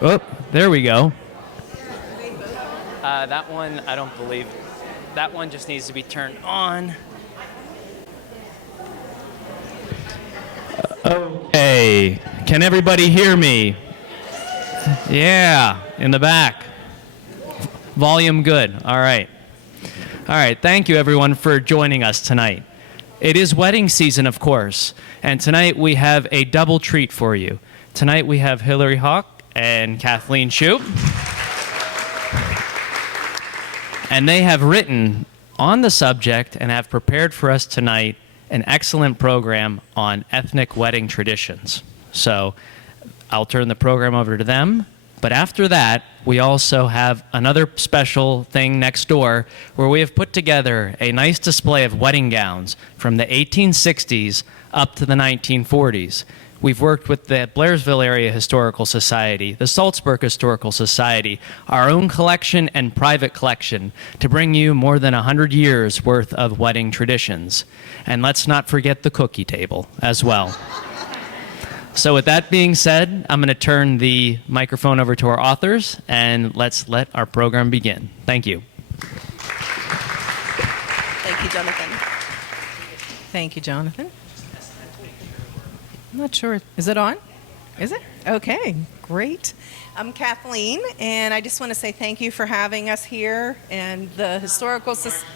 Oh, there we go. That one, I don't believe. That one just needs to be turned on. Okay. Can everybody hear me? Yeah, in the back. Volume good. All right. All right. Thank you, everyone, for joining us tonight. It is wedding season, of course, and tonight we have a double treat for you. Tonight we have Hilary Hauck and Kathleen Shoop. And they have written on the subject and have prepared for us tonight an excellent program on ethnic wedding traditions. So I'll turn the program over to them. But after that, we also have another special thing next door where we have put together a nice display of wedding gowns from the 1860s up to the 1940s. We've worked with the Blairsville Area Historical Society, the Salzburg Historical Society, our own collection and private collection to bring you more than 100 years worth of wedding traditions. And let's not forget the cookie table as well. So with that being said, I'm going to turn the microphone over to our authors, and let's let our program begin. Thank you. Thank you, Jonathan. Thank you, Jonathan. I'm not sure. Is it on? Is it? Okay, great. I'm Kathleen, and I just want to say thank you for having us here and the Historical Society.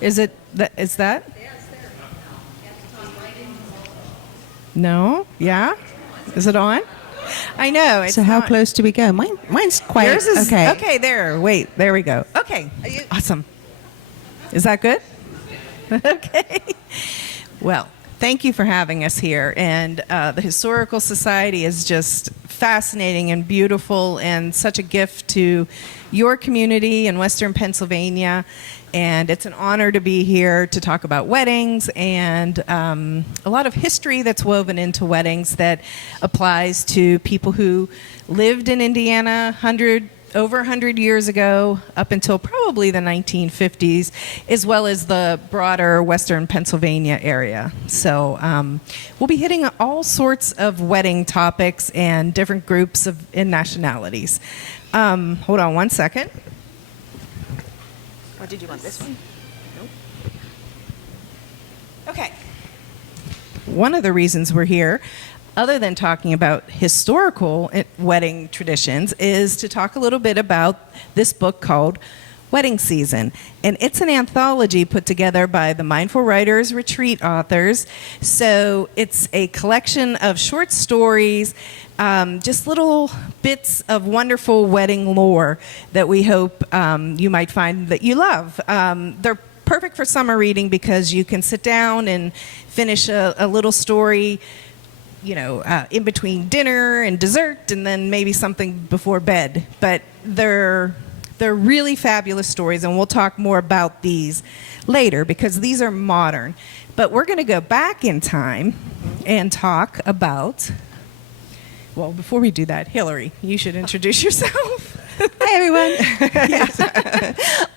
Is that? No? Yeah? Is it on? I know. It's So how not. close do we go? Mine's quite Yours is, okay. Okay, there. Wait, there we go. Okay. Awesome. Is that good? Okay. Well, thank you for having us here. And the Historical Society is just fascinating and beautiful and such a gift to your community in Western Pennsylvania. And it's an honor to be here to talk about weddings and a lot of history that's woven into weddings that applies to people who lived in Indiana over 100 years ago up until probably the 1950s, as well as the broader Western Pennsylvania area. So we'll be hitting all sorts of wedding topics and different groups and nationalities. Hold on one second. Or did you want this one? Nope. Okay. One of the reasons we're here, other than talking about historical wedding traditions, is to talk a little bit about this book called Wedding Season. And it's an anthology put together by the Mindful Writers Retreat authors. So it's a collection of short stories, just little bits of wonderful wedding lore that we hope you might find that you love. They're perfect for summer reading because you can sit down and finish a little story, in between dinner and dessert, and then maybe something before bed. But they're really fabulous stories, and we'll talk more about these later because these are modern. But we're going to go back in time and talk about, well, before we do that, Hilary, you should introduce yourself. Hi, everyone. Yes.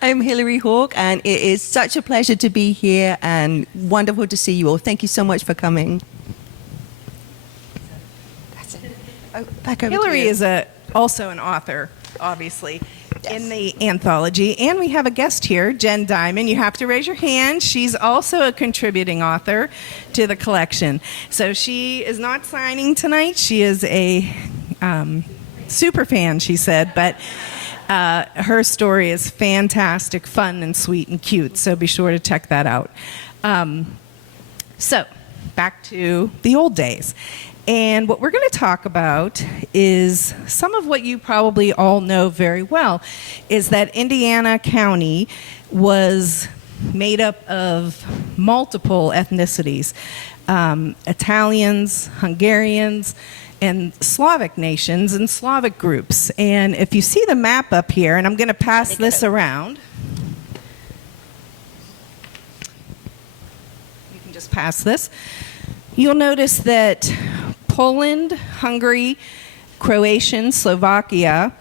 I'm Hilary Hauck, and it is such a pleasure to be here and wonderful to see you all. Thank you so much for coming. That's it. Oh, back over Hilary to you. is also an author, obviously, Yes. in the anthology. And we have a guest here, Jen Diamond. You have to raise your hand. She's also a contributing author to the collection. So she is not signing tonight. She is a super fan, she said, but her story is fantastic, fun, and sweet and cute. So be sure to check that out. So back to the old days. And what we're going to talk about is some of what you probably all know very well, is that Indiana County was made up of multiple ethnicities, Italians, Hungarians, and Slavic nations and Slavic groups. And if you see the map up here, and I'm going to pass this around. You can just pass this. You'll notice that Poland, Hungary, Croatia, Slovakia,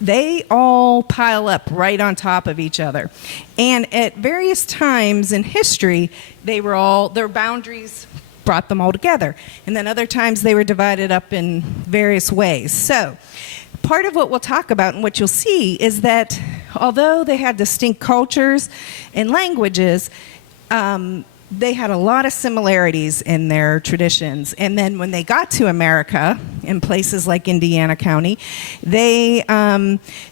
they all pile up right on top of each other. And at various times in history, their boundaries brought them all together. And then other times they were divided up in various ways. So part of what we'll talk about and what you'll see is that although they had distinct cultures and languages, they had a lot of similarities in their traditions. And then when they got to America, in places like Indiana County, they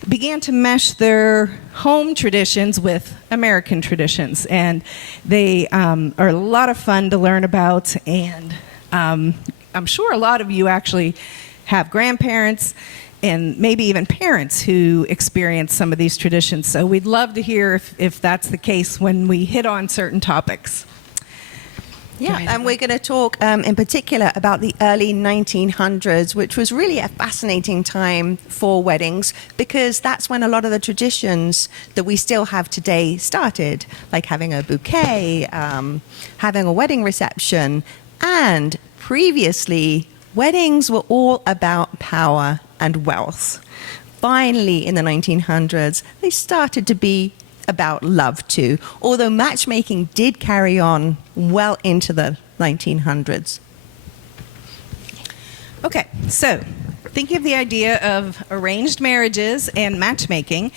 began to mesh their home traditions with American traditions. And they are a lot of fun to learn about. And I'm sure a lot of you actually have grandparents and maybe even parents who experience some of these traditions. So we'd love to hear if that's the case when we hit on certain topics. Yeah, and we're going to talk in particular about the early 1900s, which was really a fascinating time for weddings because that's when a lot of the traditions that we still have today started, like having a bouquet, having a wedding reception, and previously, weddings were all about power and wealth. Finally, in the 1900s, they started to be about love too, although matchmaking did carry on well into the 1900s. Okay, so thinking of the idea of arranged marriages and matchmaking,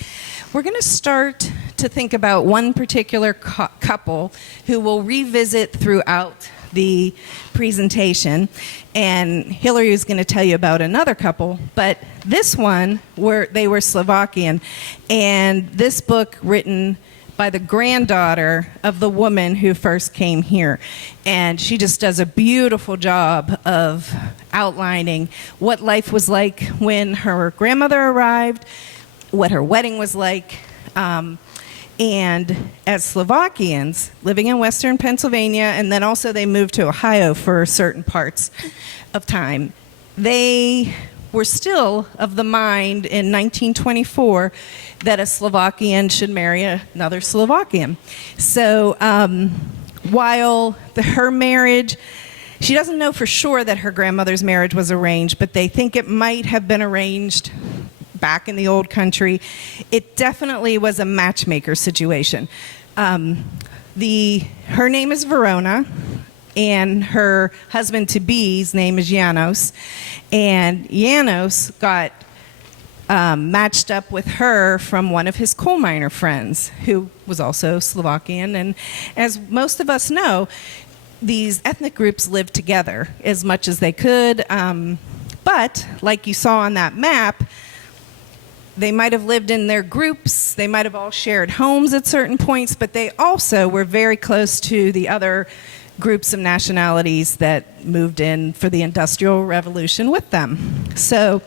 we're going to start to think about one particular couple who we'll revisit throughout the presentation, and Hilary is going to tell you about another couple, but this one, they were Slovakian, and this book written by the granddaughter of the woman who first came here, and she just does a beautiful job of outlining what life was like when her grandmother arrived, what her wedding was like, and as Slovakians living in Western Pennsylvania, and then also they moved to Ohio for certain parts of time, they were still of the mind in 1924 that a Slovakian should marry another Slovakian. So while her marriage, she doesn't know for sure that her grandmother's marriage was arranged, but they think it might have been arranged back in the old country. It definitely was a matchmaker situation. Her name is Verona, and her husband-to-be's name is Janos. And Janos got matched up with her from one of his coal miner friends, who was also Slovakian. And as most of us know, these ethnic groups lived together as much as they could. But like you saw on that map, they might have lived in their groups, they might have all shared homes at certain points, but they also were very close to the other groups of nationalities that moved in for the Industrial Revolution with them. So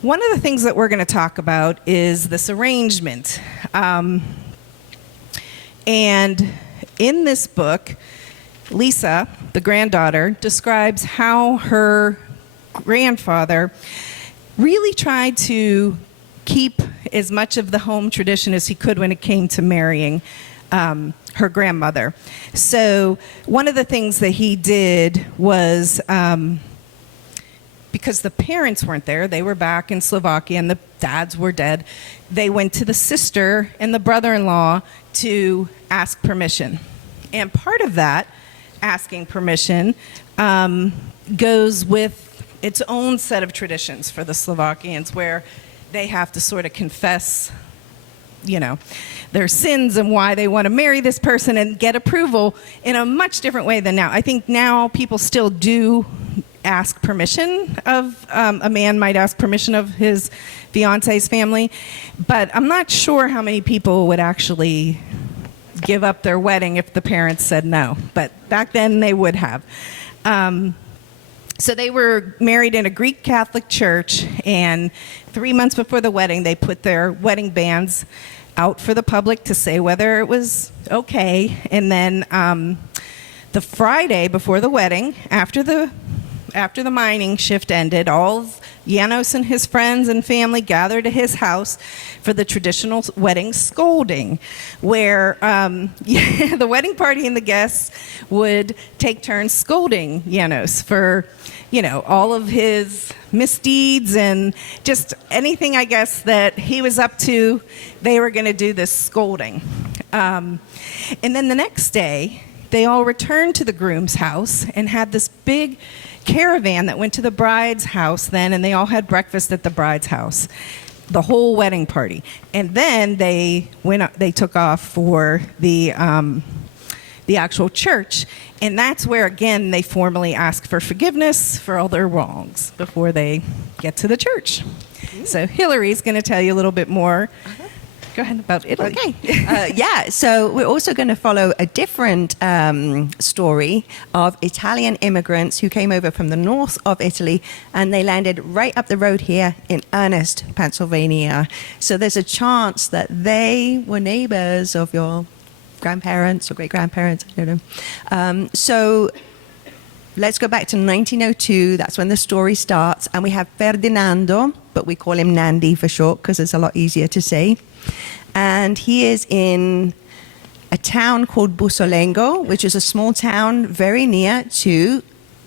one of the things that we're going to talk about is this arrangement. And in this book, Lisa, the granddaughter, describes how her grandfather really tried to keep as much of the home tradition as he could when it came to marrying her grandmother. So one of the things that he did was, because the parents weren't there, they were back in Slovakia and the dads were dead, they went to the sister and the brother-in-law to ask permission. And part of that, asking permission, goes with its own set of traditions for the Slovakians, where they have to sort of confess, their sins and why they want to marry this person and get approval in a much different way than now. I think now people still do ask permission of, a man might ask permission of his fiance's family, but I'm not sure how many people would actually give up their wedding if the parents said no. But back then they would have. So they were married in a Greek Catholic church, and 3 months before the wedding, they put their wedding banns out for the public to say whether it was okay. And then the Friday before the wedding, after the mining shift ended, all of Janos and his friends and family gathered at his house for the traditional wedding scolding, where the wedding party and the guests would take turns scolding Janos for, all of his misdeeds and just anything, I guess, that he was up to. They were going to do this scolding. And then the next day, they all returned to the groom's house and had this big caravan that went to the bride's house then, and they all had breakfast at the bride's house, the whole wedding party. And then they took off for the actual church, and that's where, again, they formally ask for forgiveness for all their wrongs before they get to the church. So Hilary's going to tell you a little bit more. Go ahead, about Italy. Okay. Yeah, so we're also going to follow a different story of Italian immigrants who came over from the north of Italy, and they landed right up the road here in Ernest, Pennsylvania. So there's a chance that they were neighbors of your grandparents or great-grandparents, I don't know. So let's go back to 1902. That's when the story starts. And we have Ferdinando, but we call him Nandi for short because it's a lot easier to say. And he is in a town called Bussolengo, which is a small town very near to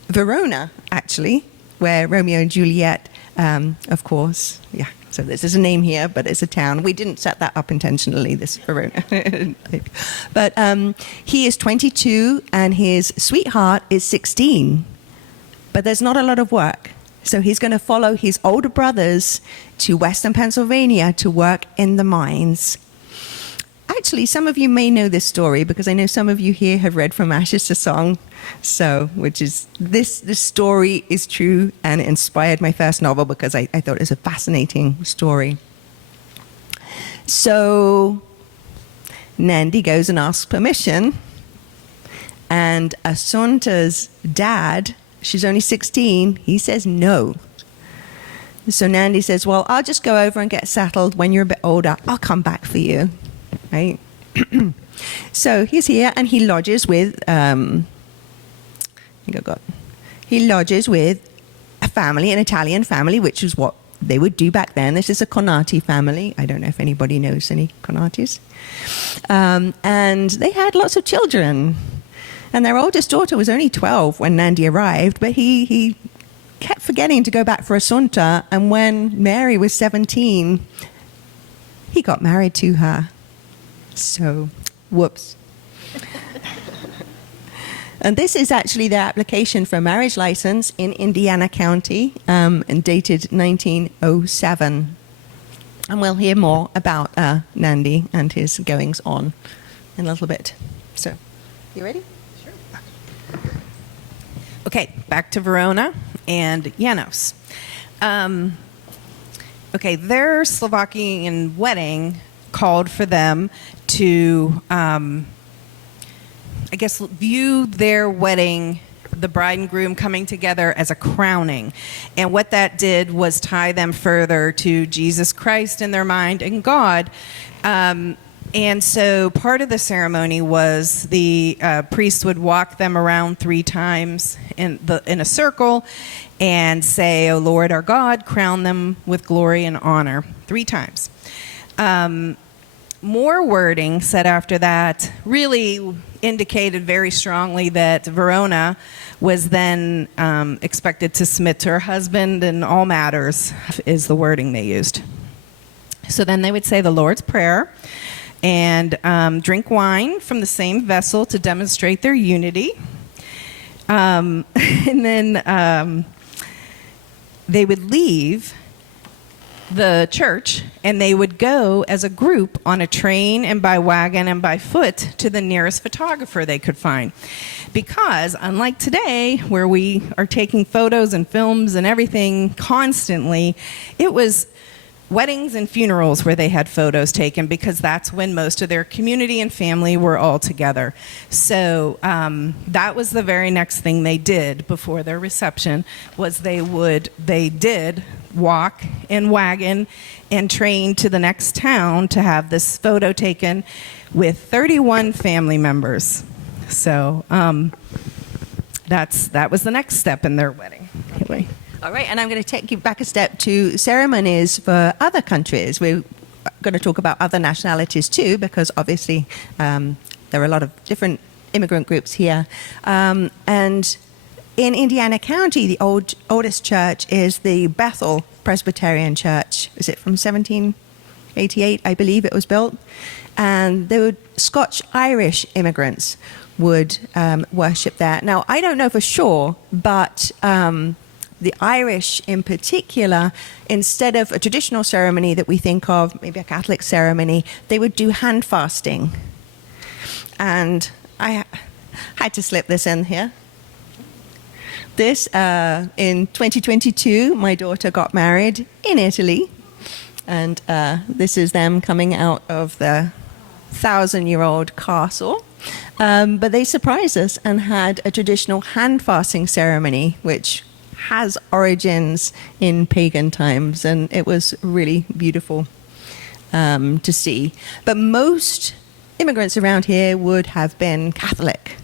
Verona, actually, where Romeo and Juliet, of course, yeah. So this is a name here, but it's a town. We didn't set that up intentionally, this Verona. But he is 22 and his sweetheart is 16. But there's not a lot of work. So he's going to follow his older brothers to Western Pennsylvania to work in the mines. Actually, some of you may know this story because I know some of you here have read From Ashes to Song. So, which is, this story is true and inspired my first novel because I thought it was a fascinating story. So, Nandi goes and asks permission, and Assunta's dad, she's only 16, he says no. So Nandi says, well, I'll just go over and get settled. When you're a bit older, I'll come back for you. Right? So he's here and he lodges with he lodges with a family, an Italian family, which is what they would do back then. This is a Conati family. I don't know if anybody knows any Conatis. And they had lots of children. And their oldest daughter was only 12 when Nandi arrived, but he kept forgetting to go back for Assunta. And when Mary was 17, he got married to her. So, whoops. And this is actually their application for a marriage license in Indiana County, and dated 1907. And we'll hear more about Nandi and his goings on in a little bit. So, you ready? Sure. Okay, back to Verona and Janos. Okay, their Slovakian wedding called for them to, I guess, view their wedding, the bride and groom coming together, as a crowning. And what that did was tie them further to Jesus Christ in their mind and God. And so part of the ceremony was the priest would walk them around 3 times in a circle and say, "O Lord our God, crown them with glory and honor," 3 times. More wording said after that really indicated very strongly that Verona was then expected to submit to her husband in all matters, is the wording they used. So then they would say the Lord's Prayer and drink wine from the same vessel to demonstrate their unity. And then they would leave the church and they would go as a group on a train and by wagon and by foot to the nearest photographer they could find. Because unlike today, where we are taking photos and films and everything constantly, it was weddings and funerals where they had photos taken, because that's when most of their community and family were all together. So that was the very next thing they did before their reception, was they did walk and wagon and train to the next town to have this photo taken with 31 family members. So that was the next step in their wedding. Anyway. All right, and I'm going to take you back a step to ceremonies for other countries. We're going to talk about other nationalities too, because obviously there are a lot of different immigrant groups here. And in Indiana County, the oldest church is the Bethel Presbyterian Church. Is it from 1788, I believe it was built? And they were Scotch-Irish immigrants would worship there. Now, I don't know for sure, but the Irish in particular, instead of a traditional ceremony that we think of, maybe a Catholic ceremony, they would do hand fasting. And I had to slip this in here. This, in 2022, my daughter got married in Italy. And this is them coming out of the 1,000-year-old castle. But they surprised us and had a traditional hand fasting ceremony, which has origins in pagan times. And it was really beautiful to see. But most immigrants around here would have been Catholic.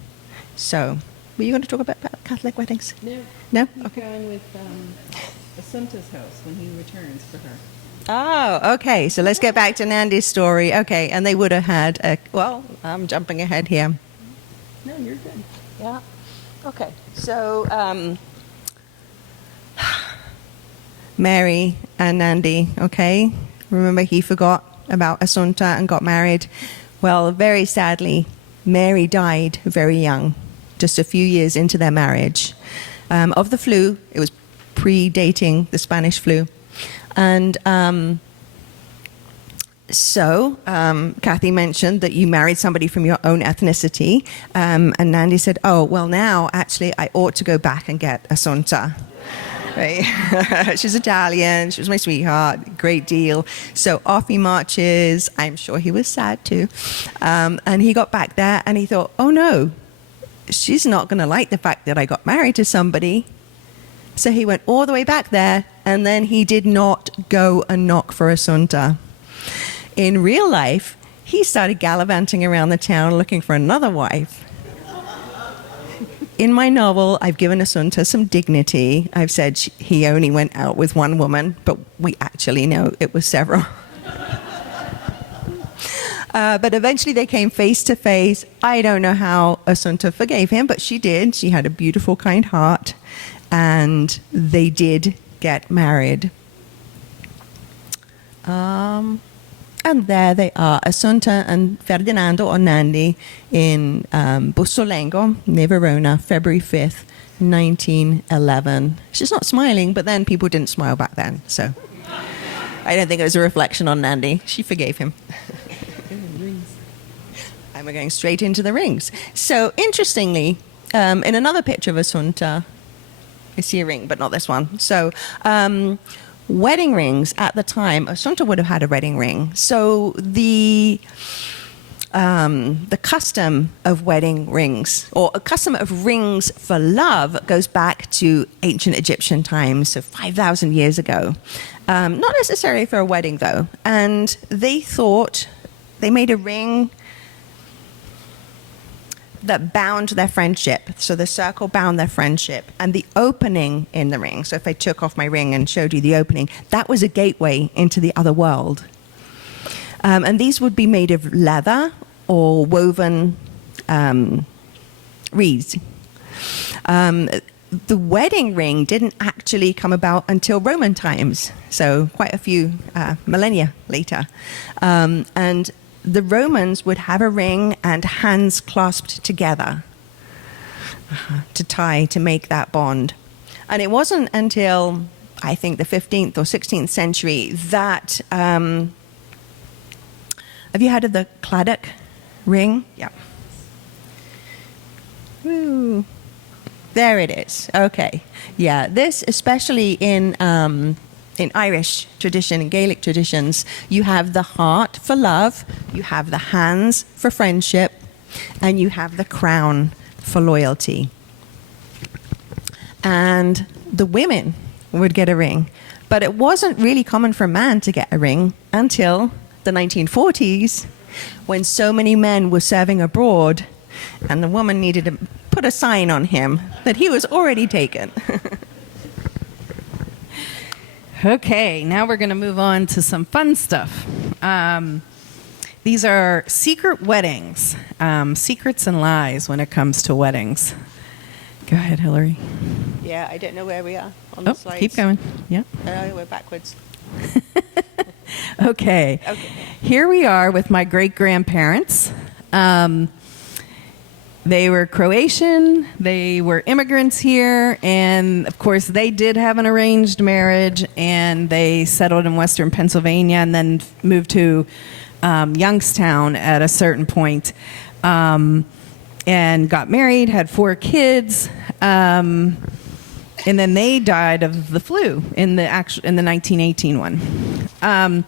So, were you going to talk about Catholic weddings? No. No? Okay. Going with Assunta's house when he returns for her. Oh, okay. So let's get back to Nandy's story. Okay, and they would have had well, I'm jumping ahead here. No, you're good. Yeah. Okay. So, Mary and Nandy, okay? Remember he forgot about Assunta and got married. Well, very sadly, Mary died very young, just a few years into their marriage, of the flu. It was predating the Spanish flu. And so Kathy mentioned that you married somebody from your own ethnicity. And Nandy said, oh, well, now, actually, I ought to go back and get Assunta. Right? She's Italian. She was my sweetheart. Great deal. So off he marches. I'm sure he was sad, too. And he got back there, and he thought, oh, no, she's not going to like the fact that I got married to somebody. So he went all the way back there, and then he did not go and knock for Assunta. In real life, he started gallivanting around the town looking for another wife. In my novel, I've given Assunta some dignity. I've said he only went out with one woman, but we actually know it was several. But eventually they came face to face. I don't know how Assunta forgave him, but she did. She had a beautiful, kind heart. And they did get married. And there they are, Assunta and Ferdinando or Nandy in Bussolengo, near Verona, February 5th, 1911. She's not smiling, but then people didn't smile back then. So I don't think it was a reflection on Nandy. She forgave him. And we're going straight into the rings. So interestingly, in another picture of Assunta, I see a ring, but not this one. So wedding rings at the time, Assunta would have had a wedding ring. So the custom of wedding rings, or a custom of rings for love, goes back to ancient Egyptian times, so 5,000 years ago. Not necessarily for a wedding, though. And they thought they made a ring that bound their friendship. So the circle bound their friendship. And the opening in the ring, so if I took off my ring and showed you the opening, that was a gateway into the other world. And these would be made of leather or woven reeds. The wedding ring didn't actually come about until Roman times, so quite a few millennia later. And the Romans would have a ring and hands clasped together to tie, to make that bond. And it wasn't until, I think, the 15th or 16th century that, have you heard of the Claddock ring? Yeah. Woo. There it is. Okay. Yeah, this, especially in Irish tradition and Gaelic traditions, you have the heart for love, you have the hands for friendship, and you have the crown for loyalty. And the women would get a ring. But it wasn't really common for a man to get a ring until the 1940s, when so many men were serving abroad, and the woman needed to put a sign on him that he was already taken. Okay, now we're going to move on to some fun stuff. These are secret weddings, secrets and lies when it comes to weddings. Go ahead, Hilary. Yeah, I don't know where we are on the slides. Keep going. Yeah. We're backwards. Okay. Here we are with my great-grandparents. They were Croatian. They were immigrants here. And of course, they did have an arranged marriage, and they settled in Western Pennsylvania and then moved to Youngstown at a certain point, and got married, had 4 kids. And then they died of the flu in the 1918 one.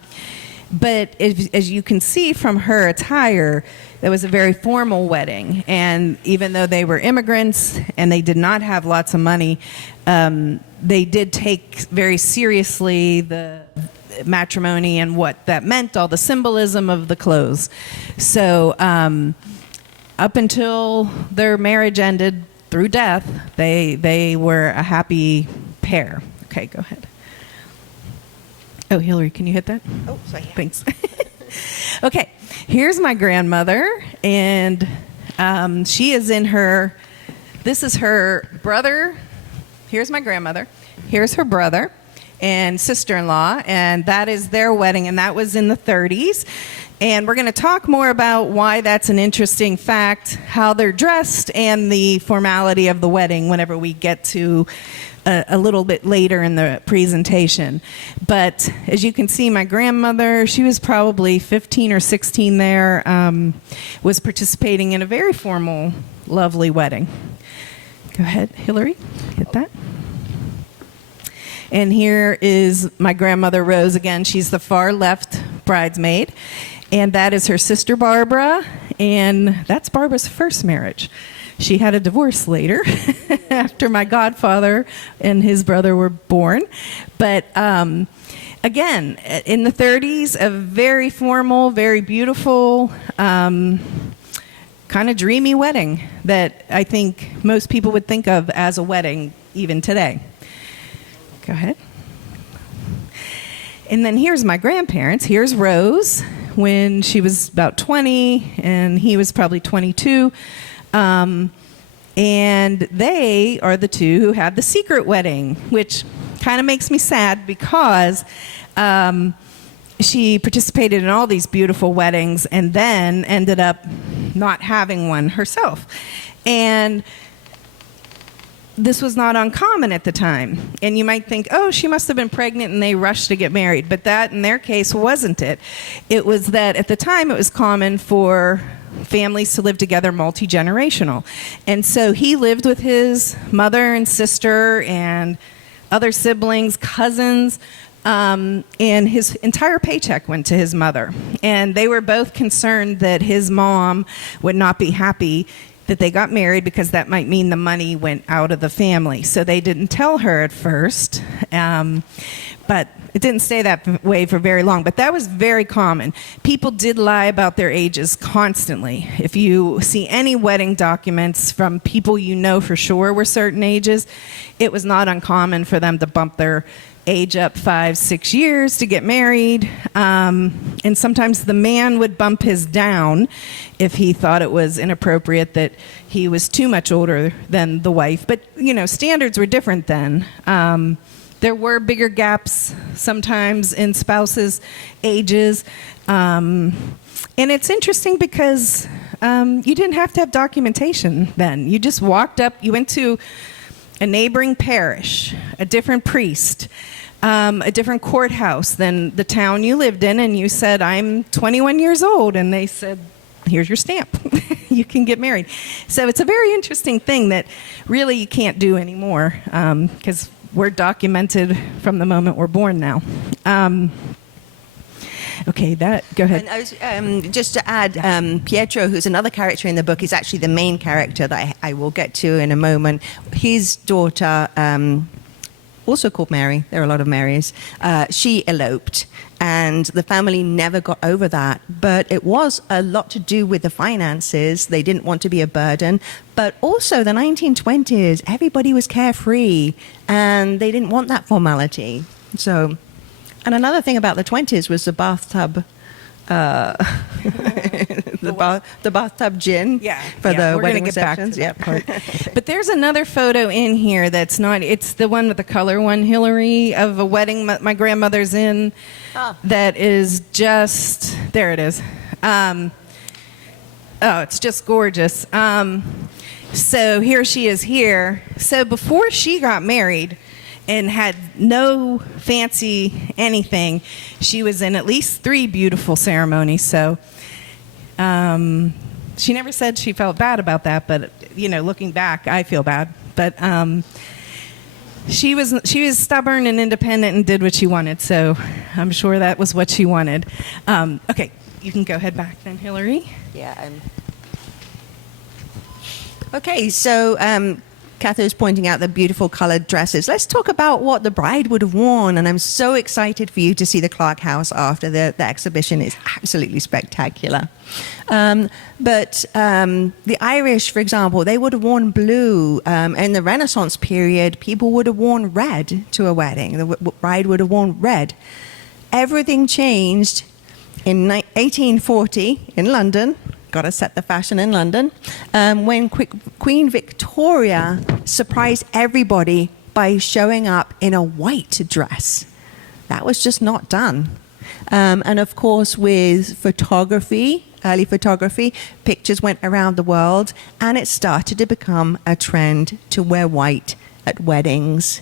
But as you can see from her attire, it was a very formal wedding. And even though they were immigrants and they did not have lots of money, they did take very seriously the matrimony and what that meant, all the symbolism of the clothes. So up until their marriage ended through death, they were a happy pair. Okay, go ahead. Oh, Hilary, can you hit that? Oh, sorry. Thanks. Okay, here's my grandmother, and she is in her, this is her brother. Here's my grandmother. Here's her brother and sister-in-law, and that is their wedding, and that was in the 30s. And we're going to talk more about why that's an interesting fact, how they're dressed, and the formality of the wedding whenever we get to a little bit later in the presentation. But as you can see, my grandmother, she was probably 15 or 16 there, was participating in a very formal, lovely wedding. Go ahead, Hilary, hit that. And here is my grandmother Rose again. She's the far left bridesmaid. And that is her sister Barbara. And that's Barbara's first marriage. She had a divorce later after my godfather and his brother were born. But again, in the 30s, a very formal, very beautiful, kind of dreamy wedding that I think most people would think of as a wedding even today. Go ahead. And then here's my grandparents. Here's Rose when she was about 20 and he was probably 22. And they are the two who had the secret wedding, which kind of makes me sad because she participated in all these beautiful weddings and then ended up not having one herself. And this was not uncommon at the time. And you might think, oh, she must have been pregnant and they rushed to get married. But that, in their case, wasn't it. It was that at the time it was common for families to live together multi-generational. And so he lived with his mother and sister and other siblings, cousins, and his entire paycheck went to his mother. And they were both concerned that his mom would not be happy that they got married because that might mean the money went out of the family. So they didn't tell her at first, but it didn't stay that way for very long. But that was very common. People did lie about their ages constantly. If you see any wedding documents from people you know for sure were certain ages, it was not uncommon for them to bump their age up 5-6 years to get married, and sometimes the man would bump his down if he thought it was inappropriate that he was too much older than the wife. But standards were different then. There were bigger gaps sometimes in spouses' ages, and it's interesting because you didn't have to have documentation then. You just walked up, you went to a neighboring parish, a different priest, a different courthouse than the town you lived in, and you said, I'm 21 years old, and they said, here's your stamp. You can get married. So it's a very interesting thing that really you can't do anymore because we're documented from the moment we're born now. Okay, go ahead. And just to add, Pietro, who's another character in the book, is actually the main character that I will get to in a moment. His daughter, also called Mary, there are a lot of Marys, she eloped, and the family never got over that. But it was a lot to do with the finances. They didn't want to be a burden. But also the 1920s, everybody was carefree, and they didn't want that formality. So... And another thing about the 20s was the bathtub, the bathtub gin for the wedding receptions. But there's another photo in here that's not, it's the one with the color one, Hilary, of a wedding my grandmother's in that is just, there it is. Oh, it's just gorgeous. So here she is here. So before she got married and had no fancy anything, she was in at least 3 beautiful ceremonies. So she never said she felt bad about that, but looking back, I feel bad. But she was stubborn and independent and did what she wanted. So I'm sure that was what she wanted. Okay, you can go ahead back then, Hilary. Yeah. Okay, so Kathy was pointing out the beautiful colored dresses. Let's talk about what the bride would have worn. And I'm so excited for you to see the Clark House after the exhibition. Is absolutely spectacular. But the Irish, for example, they would have worn blue. In the Renaissance period, people would have worn red to a wedding. The bride would have worn red. Everything changed in 1840 in London. Got to set the fashion in London, when Queen Victoria surprised everybody by showing up in a white dress. That was just not done. And of course, with photography, early photography, pictures went around the world, and it started to become a trend to wear white at weddings.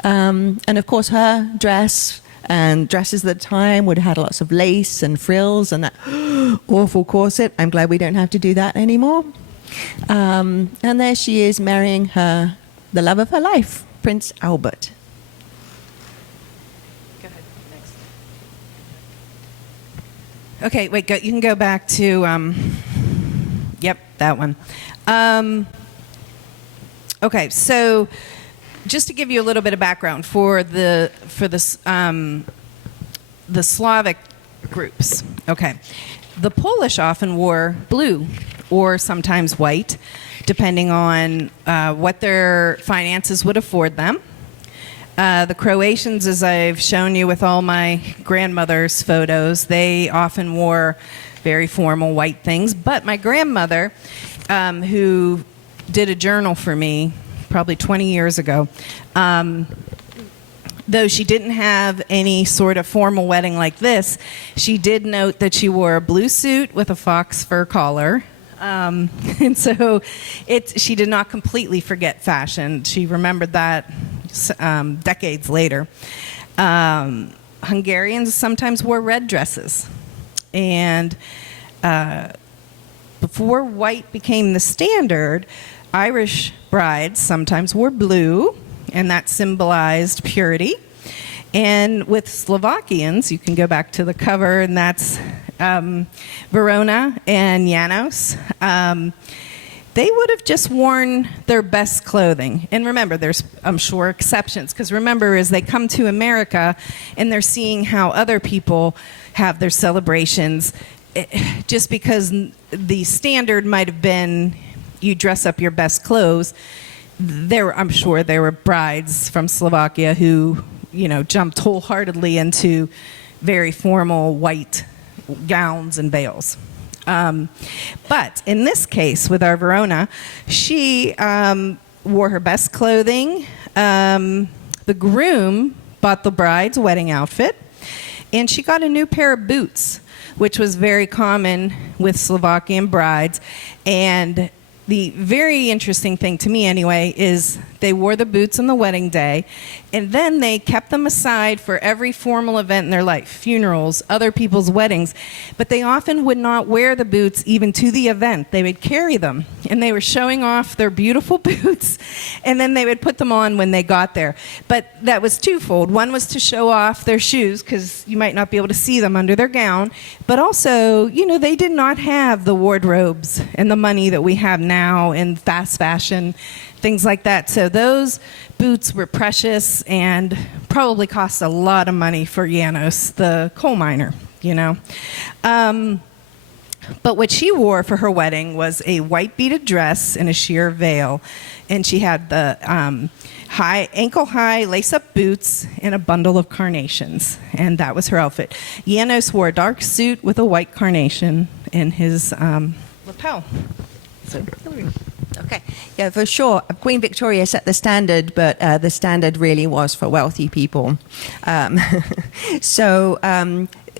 And of course, her dress and dresses at the time would have had lots of lace and frills and that awful corset. I'm glad we don't have to do that anymore. And there she is marrying the love of her life, Prince Albert. Go ahead, next. Okay, wait, you can go back to, yep, that one. Okay, so just to give you a little bit of background for the Slavic groups. Okay, the Polish often wore blue or sometimes white, depending on what their finances would afford them. The Croatians, as I've shown you with all my grandmother's photos, they often wore very formal white things. But my grandmother, who did a journal for me probably 20 years ago, though she didn't have any sort of formal wedding like this, she did note that she wore a blue suit with a fox fur collar. And so she did not completely forget fashion. She remembered that decades later. Hungarians sometimes wore red dresses. And before white became the standard, Irish brides sometimes wore blue, and that symbolized purity. And with Slovakians, you can go back to the cover, and that's Verona and Janos. They would have just worn their best clothing. And remember, there's, I'm sure, exceptions, because remember, as they come to America and they're seeing how other people have their celebrations, just because the standard might have been you dress up your best clothes, I'm sure there were brides from Slovakia who, jumped wholeheartedly into very formal white gowns and veils. But in this case, with our Verona, she wore her best clothing. The groom bought the bride's wedding outfit, and she got a new pair of boots, which was very common with Slovakian brides. And the very interesting thing to me, anyway, is they wore the boots on the wedding day, and then they kept them aside for every formal event in their life, funerals, other people's weddings. But they often would not wear the boots even to the event. They would carry them, and they were showing off their beautiful boots, and then they would put them on when they got there. But that was twofold. One was to show off their shoes, because you might not be able to see them under their gown. But also, they did not have the wardrobes and the money that we have now in fast fashion, things like that. So those boots were precious and probably cost a lot of money for Janos, the coal miner, But what she wore for her wedding was a white beaded dress and a sheer veil. And she had the ankle-high lace-up boots and a bundle of carnations. And that was her outfit. Janos wore a dark suit with a white carnation in his lapel. So, Hilary. Okay, yeah, for sure. Queen Victoria set the standard, but the standard really was for wealthy people. Um,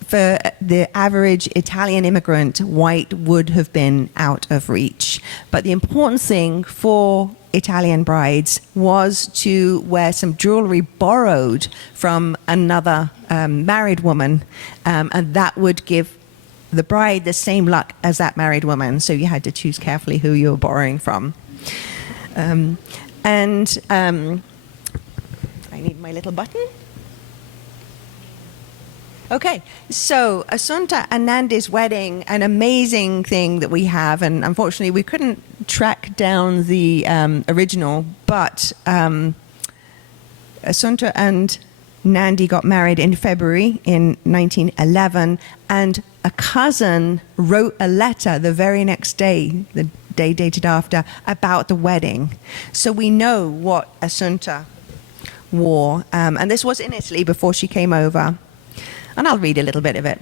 for the average Italian immigrant, white would have been out of reach. But the important thing for Italian brides was to wear some jewelry borrowed from another married woman, and that would give the bride the same luck as that married woman. So you had to choose carefully who you were borrowing from. I need my little button. Okay, so Assunta and Nandi's wedding, an amazing thing that we have, and unfortunately we couldn't track down the original, but Assunta and Nandi got married in February in 1911, and a cousin wrote a letter the very next day, the day dated after, about the wedding. So we know what Assunta wore, and this was in Italy before she came over. And I'll read a little bit of it.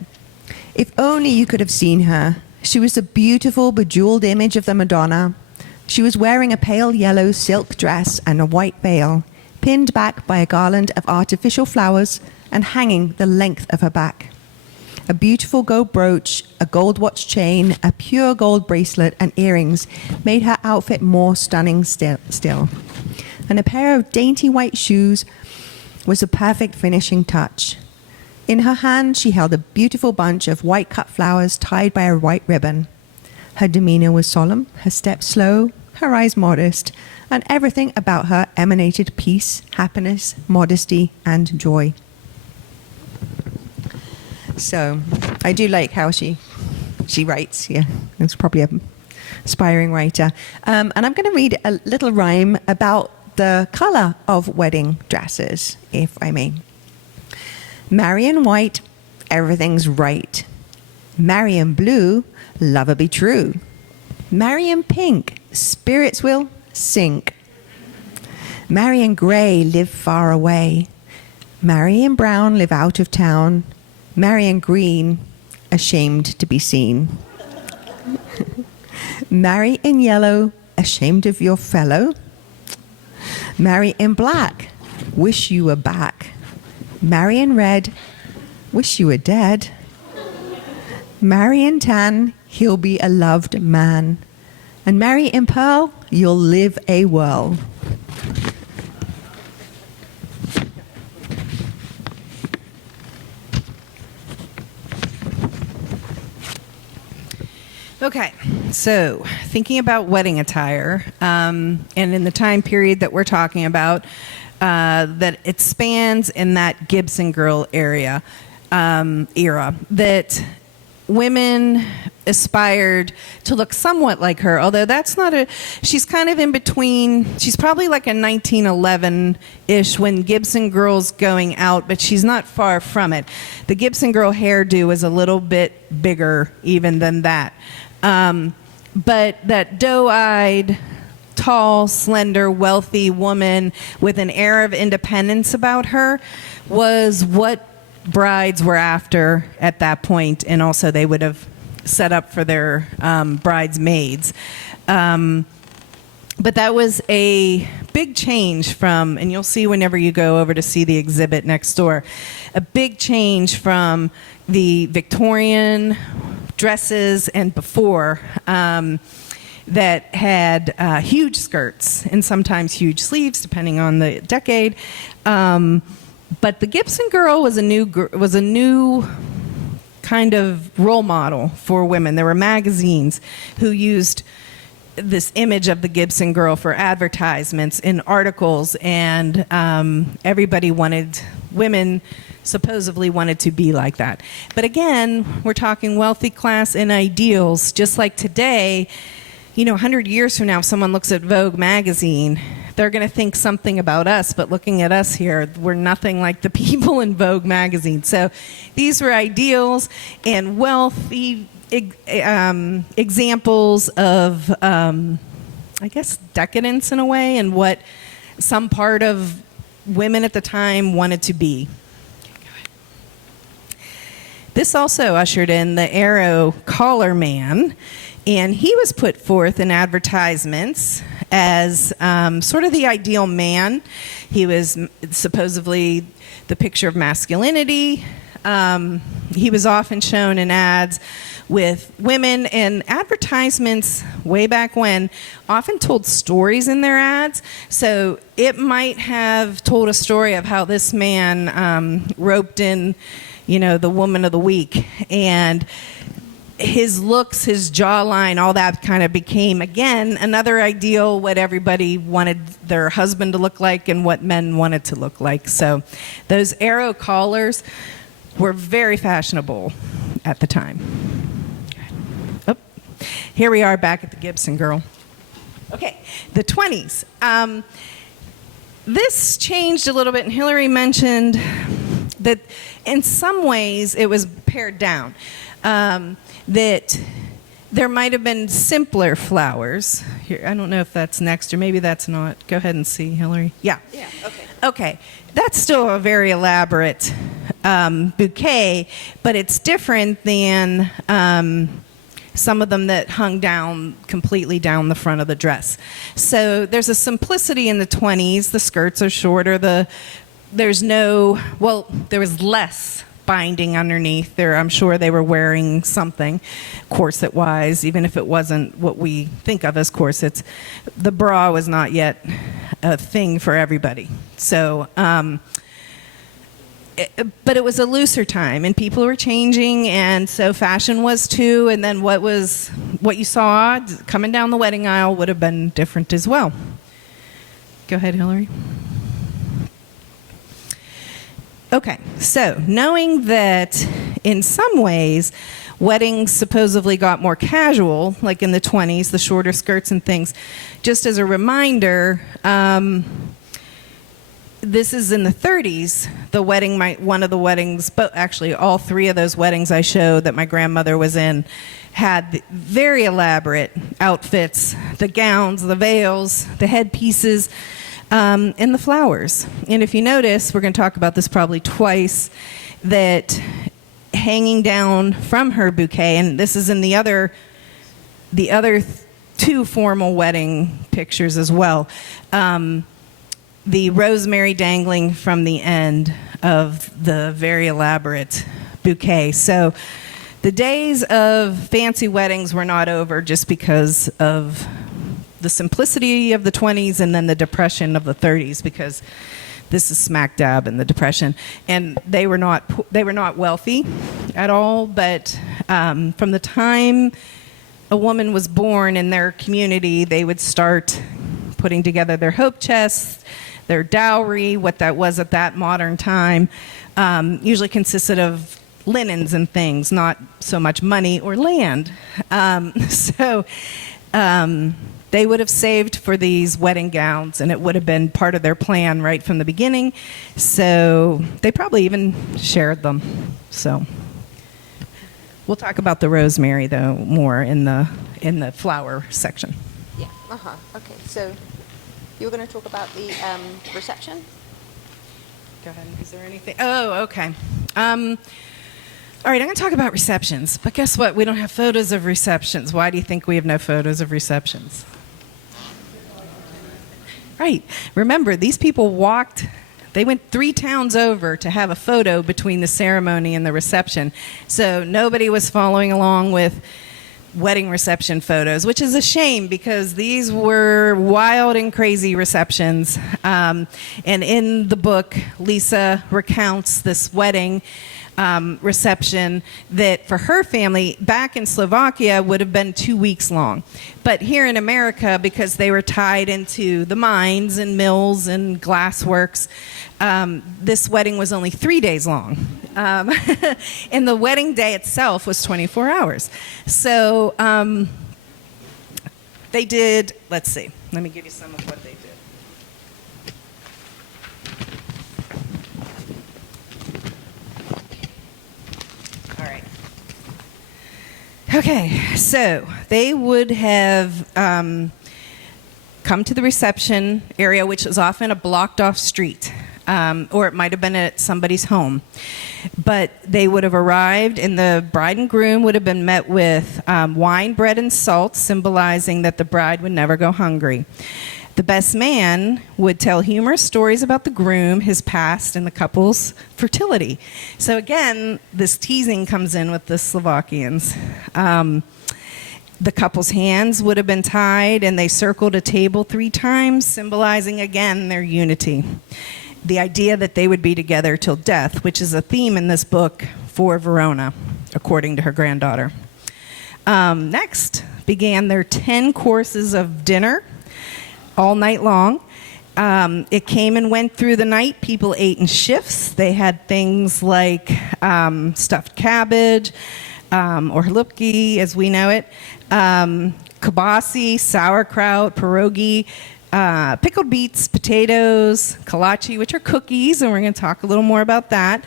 If only you could have seen her. She was a beautiful, bejeweled image of the Madonna. She was wearing a pale yellow silk dress and a white veil, pinned back by a garland of artificial flowers and hanging the length of her back. A beautiful gold brooch, a gold watch chain, a pure gold bracelet, and earrings made her outfit more stunning still. And a pair of dainty white shoes was a perfect finishing touch. In her hand, she held a beautiful bunch of white cut flowers tied by a white ribbon. Her demeanor was solemn, her step slow, her eyes modest, and everything about her emanated peace, happiness, modesty, and joy. So I do like how she writes. Yeah, it's probably an aspiring writer. And I'm going to read a little rhyme about the color of wedding dresses, if I may. Marry in white, everything's right. Marry in blue, lover be true. Marry in pink, spirits will sink. Marry in grey, live far away. Marry in brown, live out of town. Marry in green, ashamed to be seen. Marry in yellow, ashamed of your fellow. Marry in black, wish you were back. Marry in red, wish you were dead. Marry in tan, he'll be a loved man. And marry in pearl, you'll live a whirl. Okay, so thinking about wedding attire, and in the time period that we're talking about, that it spans in that Gibson Girl era, that women aspired to look somewhat like her, although she's kind of in between. She's probably like a 1911-ish when Gibson Girl's going out, but she's not far from it. The Gibson Girl hairdo is a little bit bigger even than that. But that doe-eyed, tall, slender, wealthy woman with an air of independence about her was what brides were after at that point, and also they would have set up for their bridesmaids. But that was a big change from, and you'll see whenever you go over to see the exhibit next door, a big change from the Victorian dresses and before, that had huge skirts and sometimes huge sleeves, depending on the decade. But the Gibson Girl was a new kind of role model for women. There were magazines who used this image of the Gibson Girl for advertisements in articles, and women supposedly wanted to be like that. But again, we're talking wealthy class and ideals. Just like today, 100 years from now, if someone looks at Vogue magazine, they're going to think something about us, but looking at us here, we're nothing like the people in Vogue magazine. So these were ideals and wealthy examples of, I guess, decadence in a way, and what some part of women at the time wanted to be. This also ushered in the Arrow collar man, and he was put forth in advertisements as sort of the ideal man. He was supposedly the picture of masculinity. He was often shown in ads with women, and advertisements way back when often told stories in their ads. So it might have told a story of how this man roped in, the woman of the week, and his looks, his jawline, all that kind of became, again, another ideal, what everybody wanted their husband to look like and what men wanted to look like. So those arrow collars were very fashionable at the time. Oh, here we are back at the Gibson girl. Okay, the 20s. This changed a little bit, and Hilary mentioned that in some ways it was pared down. That there might have been simpler flowers. Here, I don't know if that's next, or maybe that's not. Go ahead and see, Hilary. Yeah. Yeah, okay. Okay, that's still a very elaborate bouquet, but it's different than some of them that hung down completely down the front of the dress. So there's a simplicity in the 20s. The skirts are shorter. There was less binding underneath there. I'm sure they were wearing something corset-wise, even if it wasn't what we think of as corsets. The bra was not yet a thing for everybody. So, but it was a looser time, and people were changing, and so fashion was too. And then what you saw coming down the wedding aisle would have been different as well. Go ahead, Hilary. Okay, so knowing that in some ways weddings supposedly got more casual, like in the 20s, the shorter skirts and things, just as a reminder, this is in the 30s. One of the weddings, but actually all three of those weddings I showed that my grandmother was in had very elaborate outfits, the gowns, the veils, the headpieces, and the flowers. And if you notice, we're going to talk about this probably twice, that hanging down from her bouquet, and this is in the other two formal wedding pictures as well, the rosemary dangling from the end of the very elaborate bouquet. So the days of fancy weddings were not over just because of the simplicity of the 20s and then the depression of the 30s, because this is smack dab in the depression. And they were not wealthy at all, but from the time a woman was born in their community, they would start putting together their hope chests, their dowry, what that was at that modern time, usually consisted of linens and things, not so much money or land. They would have saved for these wedding gowns, and it would have been part of their plan right from the beginning. So they probably even shared them. So we'll talk about the rosemary, though, more in the flower section. Yeah, okay, so you were going to talk about the reception? Go ahead. Is there anything? Oh, okay. All right, I'm going to talk about receptions. But guess what? We don't have photos of receptions. Why do you think we have no photos of receptions? Right. Remember, these people they went 3 towns over to have a photo between the ceremony and the reception. So nobody was following along with wedding reception photos, which is a shame because these were wild and crazy receptions. And in the book, Lisa recounts this wedding reception that for her family back in Slovakia would have been 2 weeks long. But here in America, because they were tied into the mines and mills and glassworks, this wedding was only 3 days long. And the wedding day itself was 24 hours. So they did, let's see, let me give you some of what they did. Okay, so they would have come to the reception area, which was often a blocked-off street. or it might have been at somebody's home. But they would have arrived, and the bride and groom would have been met with wine, bread, and salt, symbolizing that the bride would never go hungry. The best man would tell humorous stories about the groom, his past, and the couple's fertility. So again, this teasing comes in with the Slovakians. The couple's hands would have been tied, and they circled a table 3 times, symbolizing again their unity. The idea that they would be together till death, which is a theme in this book for Verona, according to her granddaughter. Next began their 10 courses of dinner all night long. It came and went through the night. People ate in shifts. They had things like stuffed cabbage, or halupki as we know it, kibasi, sauerkraut, pierogi, pickled beets, potatoes, kolache, which are cookies, and we're going to talk a little more about that.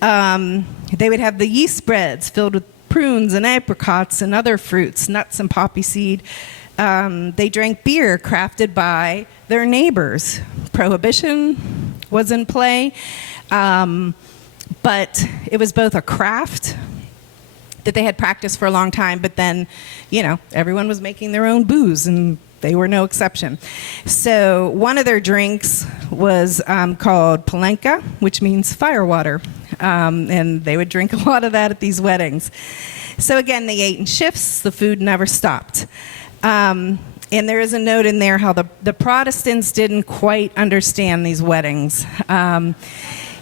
They would have the yeast breads filled with prunes and apricots and other fruits, nuts and poppy seed. They drank beer crafted by their neighbors. Prohibition was in play, but it was both a craft that they had practiced for a long time, but then, everyone was making their own booze, and they were no exception. So one of their drinks was called palenka, which means firewater, and they would drink a lot of that at these weddings. So again, they ate in shifts. The food never stopped. And there is a note in there how the Protestants didn't quite understand these weddings.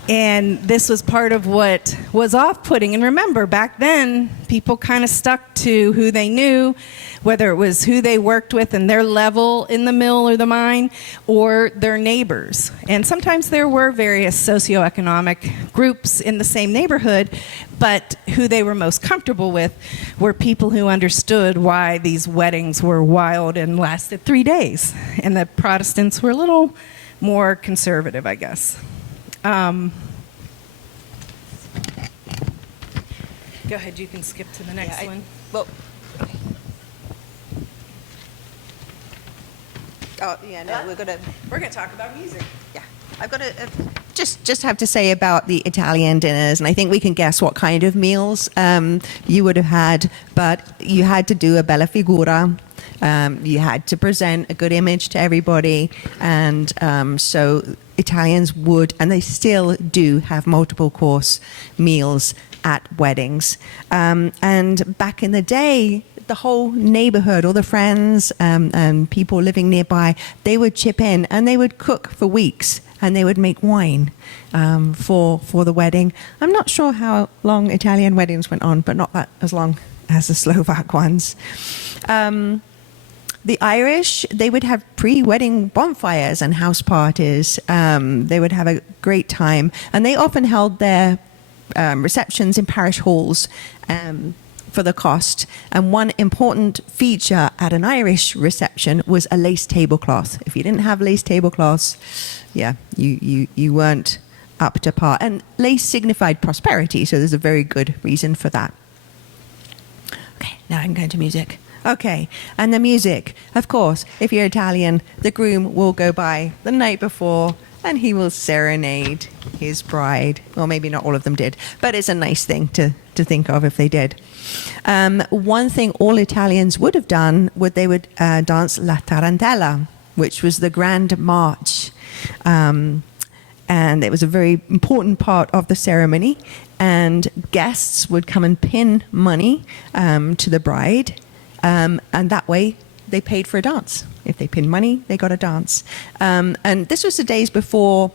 And this was part of what was off-putting. And remember, back then, people kind of stuck to who they knew, whether it was who they worked with and their level in the mill or the mine, or their neighbors. And sometimes there were various socioeconomic groups in the same neighborhood, but who they were most comfortable with were people who understood why these weddings were wild and lasted 3 days. And the Protestants were a little more conservative, I guess. Go ahead, you can skip to the next one. Well, oh, yeah, no, we're going to talk about music. Yeah, I've got to just have to say about the Italian dinners, and I think we can guess what kind of meals you would have had, but you had to do a bella figura. You had to present a good image to everybody, and so Italians would, and they still do, have multiple course meals at weddings. And back in the day, the whole neighborhood, all the friends and people living nearby, they would chip in and they would cook for weeks, and they would make wine for the wedding. I'm not sure how long Italian weddings went on, but not that as long as the Slovak ones. The Irish, they would have pre-wedding bonfires and house parties. They would have a great time. And they often held their receptions in parish halls for the cost. And one important feature at an Irish reception was a lace tablecloth. If you didn't have lace tablecloths, you weren't up to par. And lace signified prosperity, so there's a very good reason for that. Okay, now I can go into music. Okay, and the music, of course, if you're Italian, the groom will go by the night before and he will serenade his bride. Well, maybe not all of them did, but it's a nice thing to think of if they did. One thing all Italians would have done was they would dance La Tarantella, which was the grand march. And it was a very important part of the ceremony. And guests would come and pin money to the bride. And that way, they paid for a dance. If they pinned money, they got a dance. And this was the days before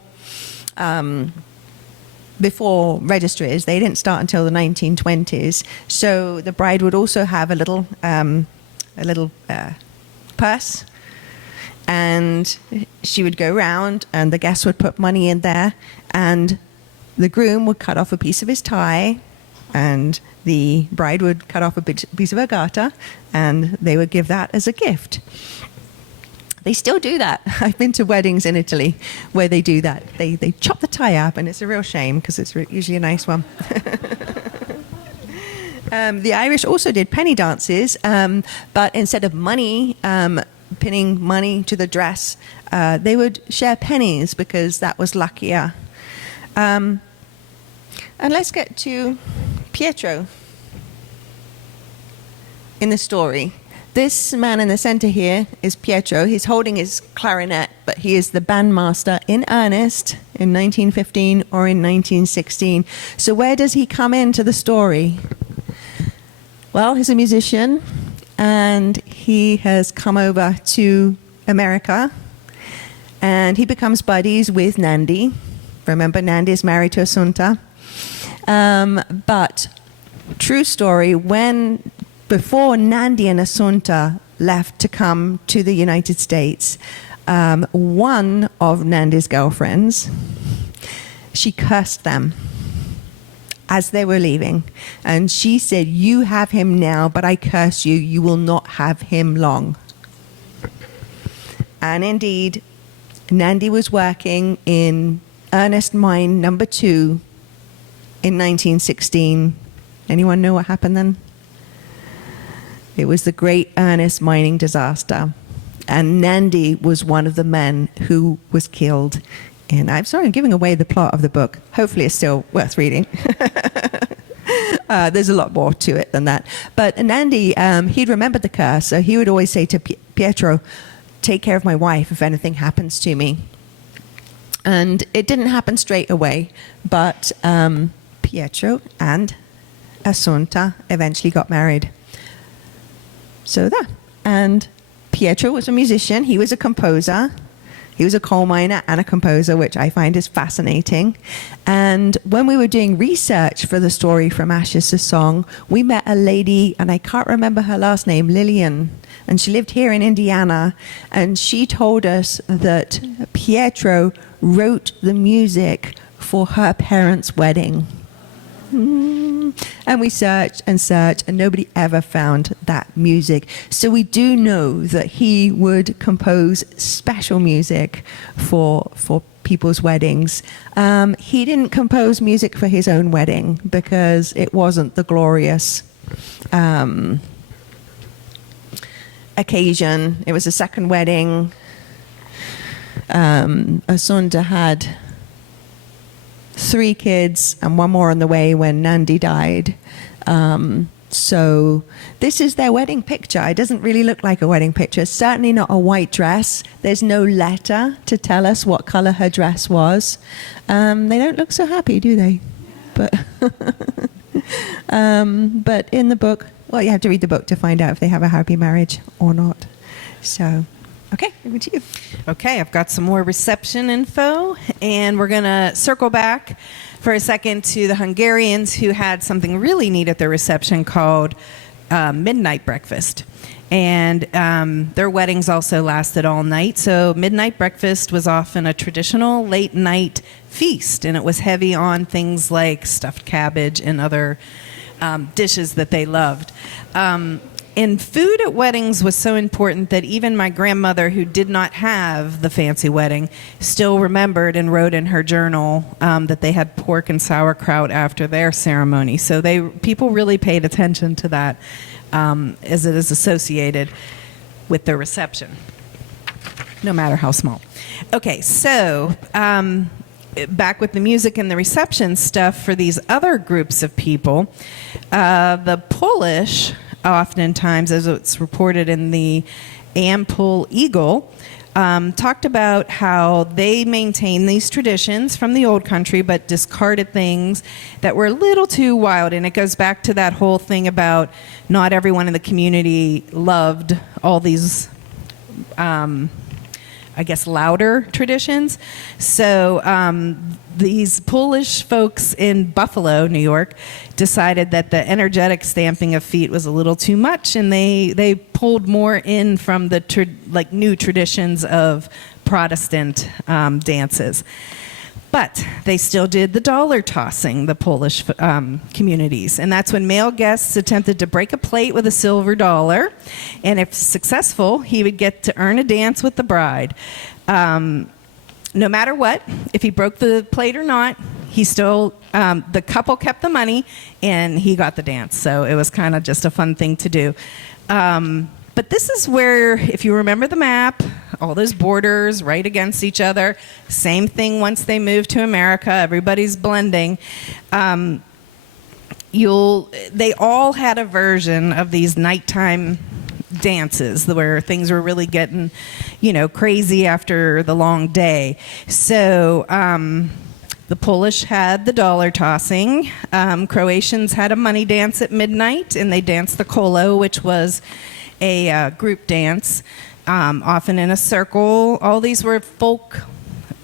registries. They didn't start until the 1920s. So the bride would also have a little purse, and she would go around, and the guests would put money in there, and the groom would cut off a piece of his tie, and the bride would cut off a piece of her garter, and they would give that as a gift. They still do that. I've been to weddings in Italy where they do that. They chop the tie up, and it's a real shame because it's usually a nice one. The Irish also did penny dances, but instead of money, pinning money to the dress. They would share pennies because that was luckier. And let's get to Pietro in the story. This man in the center here is Pietro. He's holding his clarinet, but he is the bandmaster in earnest in 1915 or in 1916. So where does he come into the story? Well, he's a musician, and he has come over to America, and he becomes buddies with Nandi. Remember, Nandi is married to Assunta. But true story, before Nandi and Assunta left to come to the United States, one of Nandi's girlfriends, she cursed them as they were leaving. And she said, "You have him now, but I curse you, you will not have him long." And indeed, Nandi was working in Ernest Mine number 2 in 1916. Anyone know what happened then? It was the great Ernest mining disaster. And Nandi was one of the men who was killed. And I'm sorry, I'm giving away the plot of the book. Hopefully it's still worth reading. There's a lot more to it than that. But Nandi, he'd remembered the curse. So he would always say to Pietro, "Take care of my wife if anything happens to me." And it didn't happen straight away. But Pietro and Assunta eventually got married. So there. And Pietro was a musician. He was a composer. He was a coal miner and a composer, which I find is fascinating. And when we were doing research for the story From Ashes to Song, we met a lady, and I can't remember her last name, Lillian. And she lived here in Indiana. And she told us that Pietro wrote the music for her parents' wedding. And we searched, and nobody ever found that music. So we do know that he would compose special music for people's weddings. He didn't compose music for his own wedding because it wasn't the glorious occasion. It was a second wedding. Assunta had 3 kids and 1 more on the way when Nandi died. So this is their wedding picture. It doesn't really look like a wedding picture. It's certainly not a white dress. There's no letter to tell us what color her dress was. They don't look so happy, do they? But but in the book, well, you have to read the book to find out if they have a happy marriage or not. So, okay, over to you. Okay, I've got some more reception info, and we're going to circle back for a second to the Hungarians who had something really neat at their reception called midnight breakfast. And their weddings also lasted all night. So midnight breakfast was often a traditional late night feast, and it was heavy on things like stuffed cabbage and other dishes that they loved. And food at weddings was so important that even my grandmother, who did not have the fancy wedding, still remembered and wrote in her journal that they had pork and sauerkraut after their ceremony. So people really paid attention to that as it is associated with their reception, no matter how small. Okay, so back with the music and the reception stuff for these other groups of people, the Polish, oftentimes, as it's reported in the Ampul Eagle, talked about how they maintained these traditions from the old country but discarded things that were a little too wild. And it goes back to that whole thing about not everyone in the community loved all these I guess, louder traditions. So these Polish folks in Buffalo, New York, decided that the energetic stamping of feet was a little too much, and they pulled more in from the new traditions of Protestant dances. But they still did the dollar tossing, the Polish communities. And that's when male guests attempted to break a plate with a silver dollar. And if successful, he would get to earn a dance with the bride. No matter what, if he broke the plate or not, he still, the couple kept the money and he got the dance. So it was kind of just a fun thing to do. But this is where, if you remember the map, all those borders right against each other, same thing once they moved to America, everybody's blending. They all had a version of these nighttime dances where things were really getting, crazy after the long day. So the Polish had the dollar tossing. Croatians had a money dance at midnight, and they danced the kolo, which was a group dance, often in a circle. All these were folk,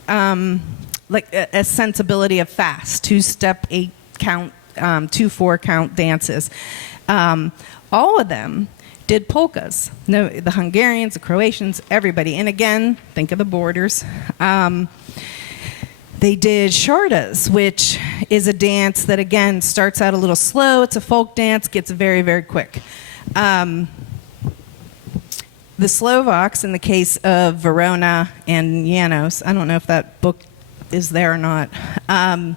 like a sensibility of fast, 2-step, 8-count, 2-4-count dances. All of them did polkas. No, the Hungarians, the Croatians, everybody. And again, think of the borders. They did shardas, which is a dance that, again, starts out a little slow. It's a folk dance, gets very, very quick. The Slovaks, in the case of Verona and Janos, I don't know if that book is there or not. I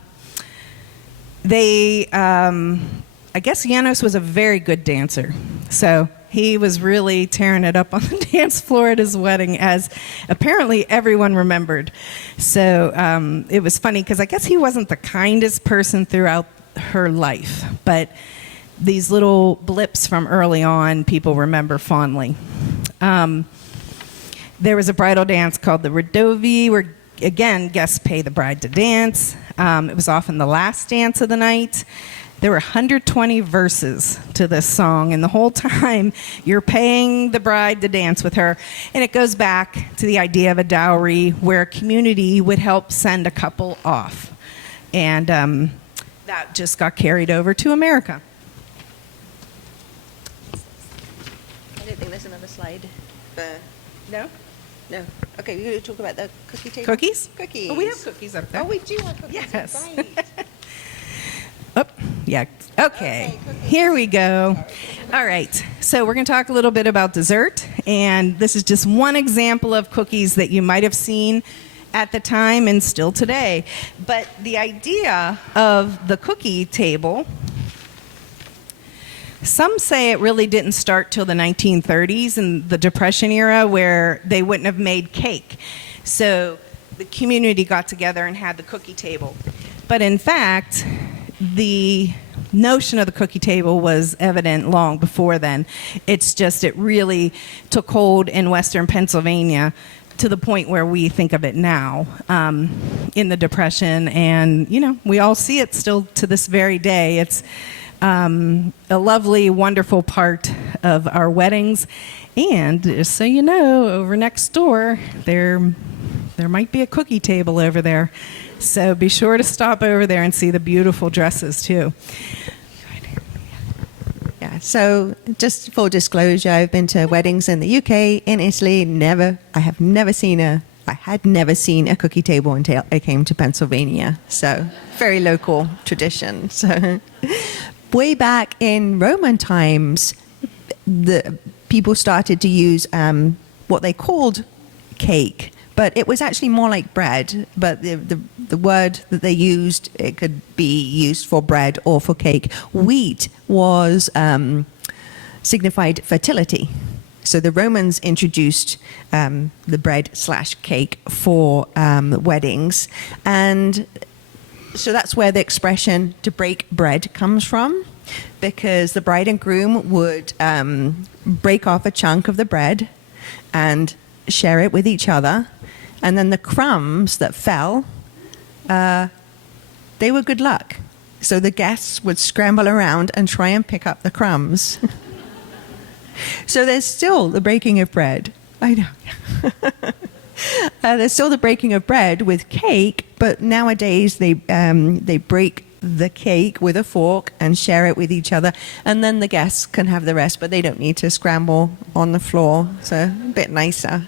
guess Janos was a very good dancer. So he was really tearing it up on the dance floor at his wedding, as apparently everyone remembered. So it was funny because I guess he wasn't the kindest person throughout her life, but these little blips from early on people remember fondly. There was a bridal dance called the Radovi, where, again, guests pay the bride to dance. It was often the last dance of the night. There were 120 verses to this song, and the whole time you're paying the bride to dance with her. And it goes back to the idea of a dowry where a community would help send a couple off. And that just got carried over to America. I don't think there's another slide. No? No. Okay, we're going to talk about the cookie table. Cookies? Cookies. Oh, we have cookies up there. Oh, we do have cookies. Yes. Right. Oh, yeah. Okay. Here we go. All right. So we're going to talk a little bit about dessert. And this is just one example of cookies that you might have seen at the time and still today. But the idea of the cookie table, some say it really didn't start till the 1930s in the Depression era, where they wouldn't have made cake. So the community got together and had the cookie table. But in fact, the notion of the cookie table was evident long before then. It's just it really took hold in Western Pennsylvania to the point where we think of it now in the Depression. And, we all see it still to this very day. It's a lovely, wonderful part of our weddings. And just so you know, over next door, there might be a cookie table over there. So be sure to stop over there and see the beautiful dresses, too. Yeah, so just full disclosure, I've been to weddings in the UK, in Italy. I had never seen a cookie table until I came to Pennsylvania. So very local tradition. So way back in Roman times, the people started to use what they called cake. But it was actually more like bread. But the word that they used, it could be used for bread or for cake. Wheat was signified fertility. So the Romans introduced the bread/cake for weddings. And so that's where the expression to break bread comes from, because the bride and groom would break off a chunk of the bread and share it with each other. And then the crumbs that fell, they were good luck. So the guests would scramble around and try and pick up the crumbs. So there's still the breaking of bread. I know. There's still the breaking of bread with cake, but nowadays they break the cake with a fork and share it with each other. And then the guests can have the rest, but they don't need to scramble on the floor. So a bit nicer.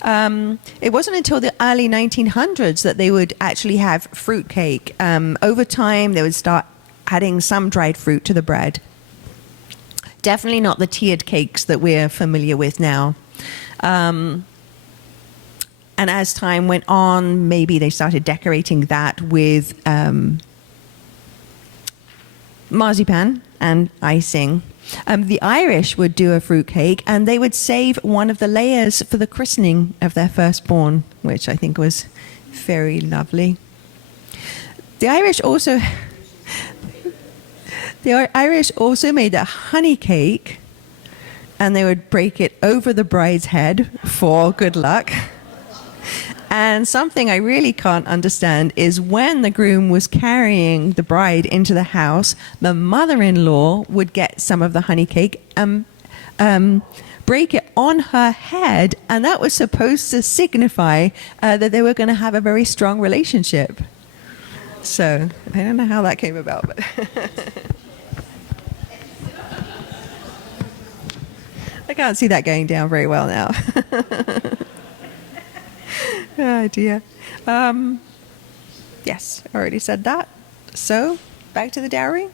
It wasn't until the early 1900s that they would actually have fruit cake. Over time, they would start adding some dried fruit to the bread. Definitely not the tiered cakes that we're familiar with now. And as time went on, maybe they started decorating that with marzipan and icing. The Irish would do a fruitcake, and they would save one of the layers for the christening of their firstborn, which I think was very lovely. The Irish also made a honey cake, and they would break it over the bride's head for good luck. And something I really can't understand is when the groom was carrying the bride into the house, the mother-in-law would get some of the honey cake, break it on her head, and that was supposed to signify that they were going to have a very strong relationship. So I don't know how that came about, but I can't see that going down very well now. Oh dear. Yes, I already said that. So back to the dowry.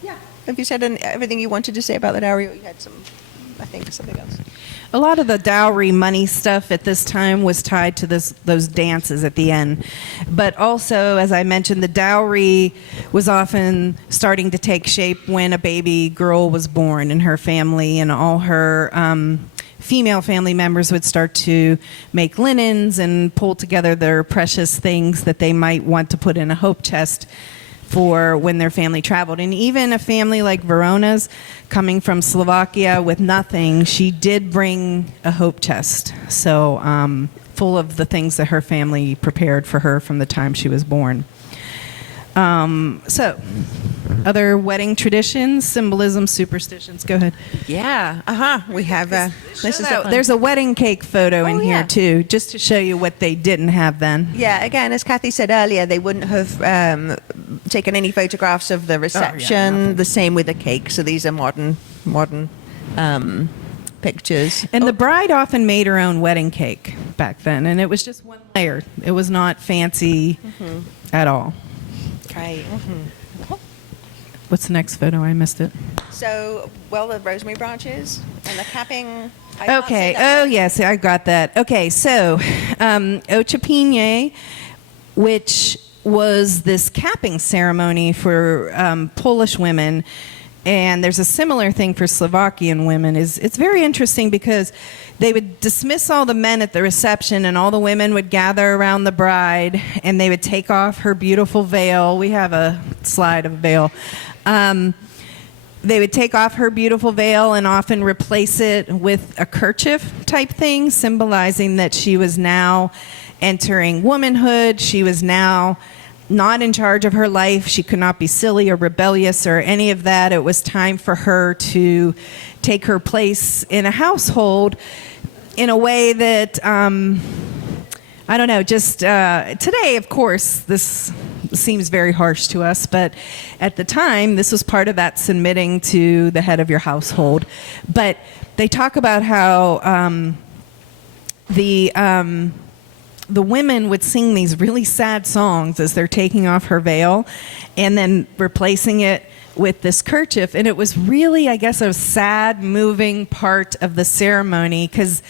Yeah. Have you said everything you wanted to say about the dowry, or you had something else? A lot of the dowry money stuff at this time was tied to those dances at the end. But also, as I mentioned, the dowry was often starting to take shape when a baby girl was born in her family, and all her female family members would start to make linens and pull together their precious things that they might want to put in a hope chest for when their family traveled. And even a family like Verona's, coming from Slovakia with nothing, she did bring a hope chest, so full of the things that her family prepared for her from the time she was born. So, other wedding traditions, symbolism, superstitions. Go ahead. Yeah. We have. There's a wedding cake photo in here yeah. too, just to show you what they didn't have then. Yeah. Again, as Kathy said earlier, they wouldn't have taken any photographs of the reception. The same with the cake. So these are modern pictures. And the bride often made her own wedding cake back then, and it was just one layer. It was not fancy at all. Right. What's the next photo? I missed it. So, the rosemary branches and the capping. Okay. Oh, yes, I got that. Okay, so Oczepiny, which was this capping ceremony for Polish women, and there's a similar thing for Slovakian women. It's very interesting because they would dismiss all the men at the reception, and all the women would gather around the bride, and they would take off her beautiful veil. We have a slide of a veil. They would take off her beautiful veil and often replace it with a kerchief type thing, symbolizing that she was now entering womanhood. She was now not in charge of her life. She could not be silly or rebellious or any of that. It was time for her to take her place in a household in a way that, I don't know, just today, of course, this seems very harsh to us, but at the time, this was part of that submitting to the head of your household. But they talk about how the women would sing these really sad songs as they're taking off her veil and then replacing it with this kerchief. And it was really, I guess, a sad, moving part of the ceremony because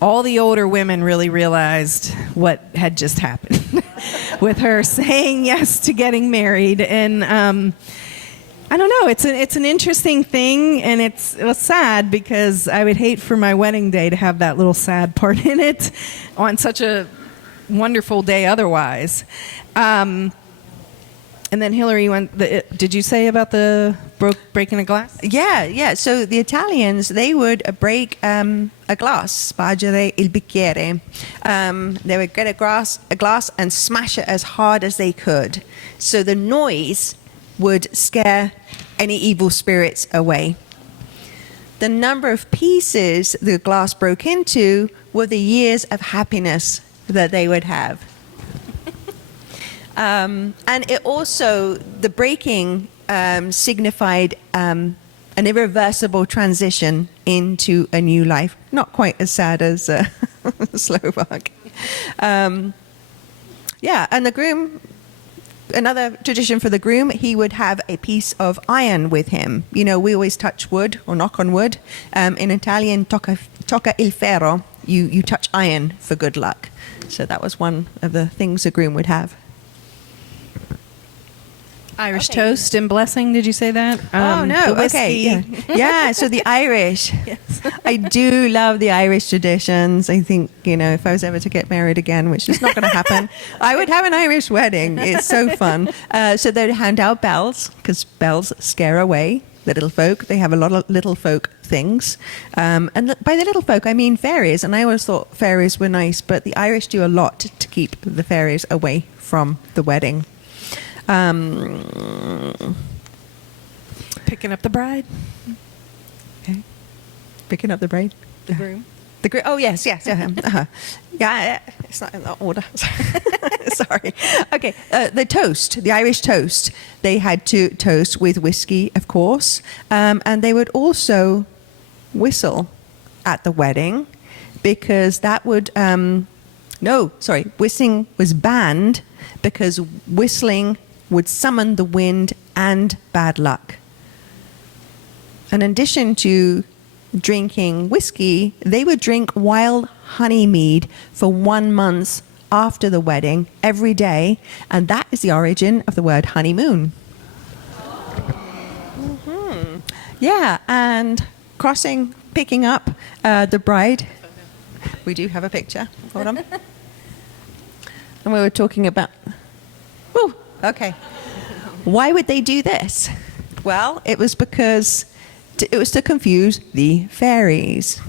all the older women really realized what had just happened with her saying yes to getting married. And I don't know, it's an interesting thing, and it was sad because I would hate for my wedding day to have that little sad part in it on such a wonderful day otherwise. And then Hilary, did you say about the breaking a glass? Yeah. So the Italians, they would break a glass, spargere il bicchiere. They would get a glass and smash it as hard as they could. So the noise would scare any evil spirits away. The number of pieces the glass broke into were the years of happiness that they would have. And it also, the breaking signified an irreversible transition into a new life. Not quite as sad as Slovak. And the groom, another tradition for the groom, he would have a piece of iron with him. You know, we always touch wood or knock on wood. In Italian, tocca il ferro, you touch iron for good luck. So that was one of the things the groom would have. Irish Okay. toast and blessing. Did you say that? Oh no! the Okay, whiskey. yeah. So the Irish, I do love the Irish traditions. I think if I was ever to get married again, which is not going to happen, I would have an Irish wedding. It's so fun. So they'd hand out bells because bells scare away the little folk. They have a lot of little folk things, and by the little folk I mean fairies. And I always thought fairies were nice, but the Irish do a lot to keep the fairies away from the wedding. Picking up the bride. Okay. Picking up the bride. The groom. Oh yes. Yeah, it's not in that order. Sorry. Okay, the toast, the Irish toast. They had to toast with whiskey, of course, and they would also whistle at the wedding because that would. Whistling was banned because whistling would summon the wind and bad luck. And in addition to drinking whiskey, they would drink wild honey mead for 1 month after the wedding every day, and that is the origin of the word honeymoon. Mm-hmm. Yeah, and picking up the bride. We do have a picture. Hold on. And we were talking about... Woo, okay. Why would they do this? Well, it was because it was to confuse the fairies.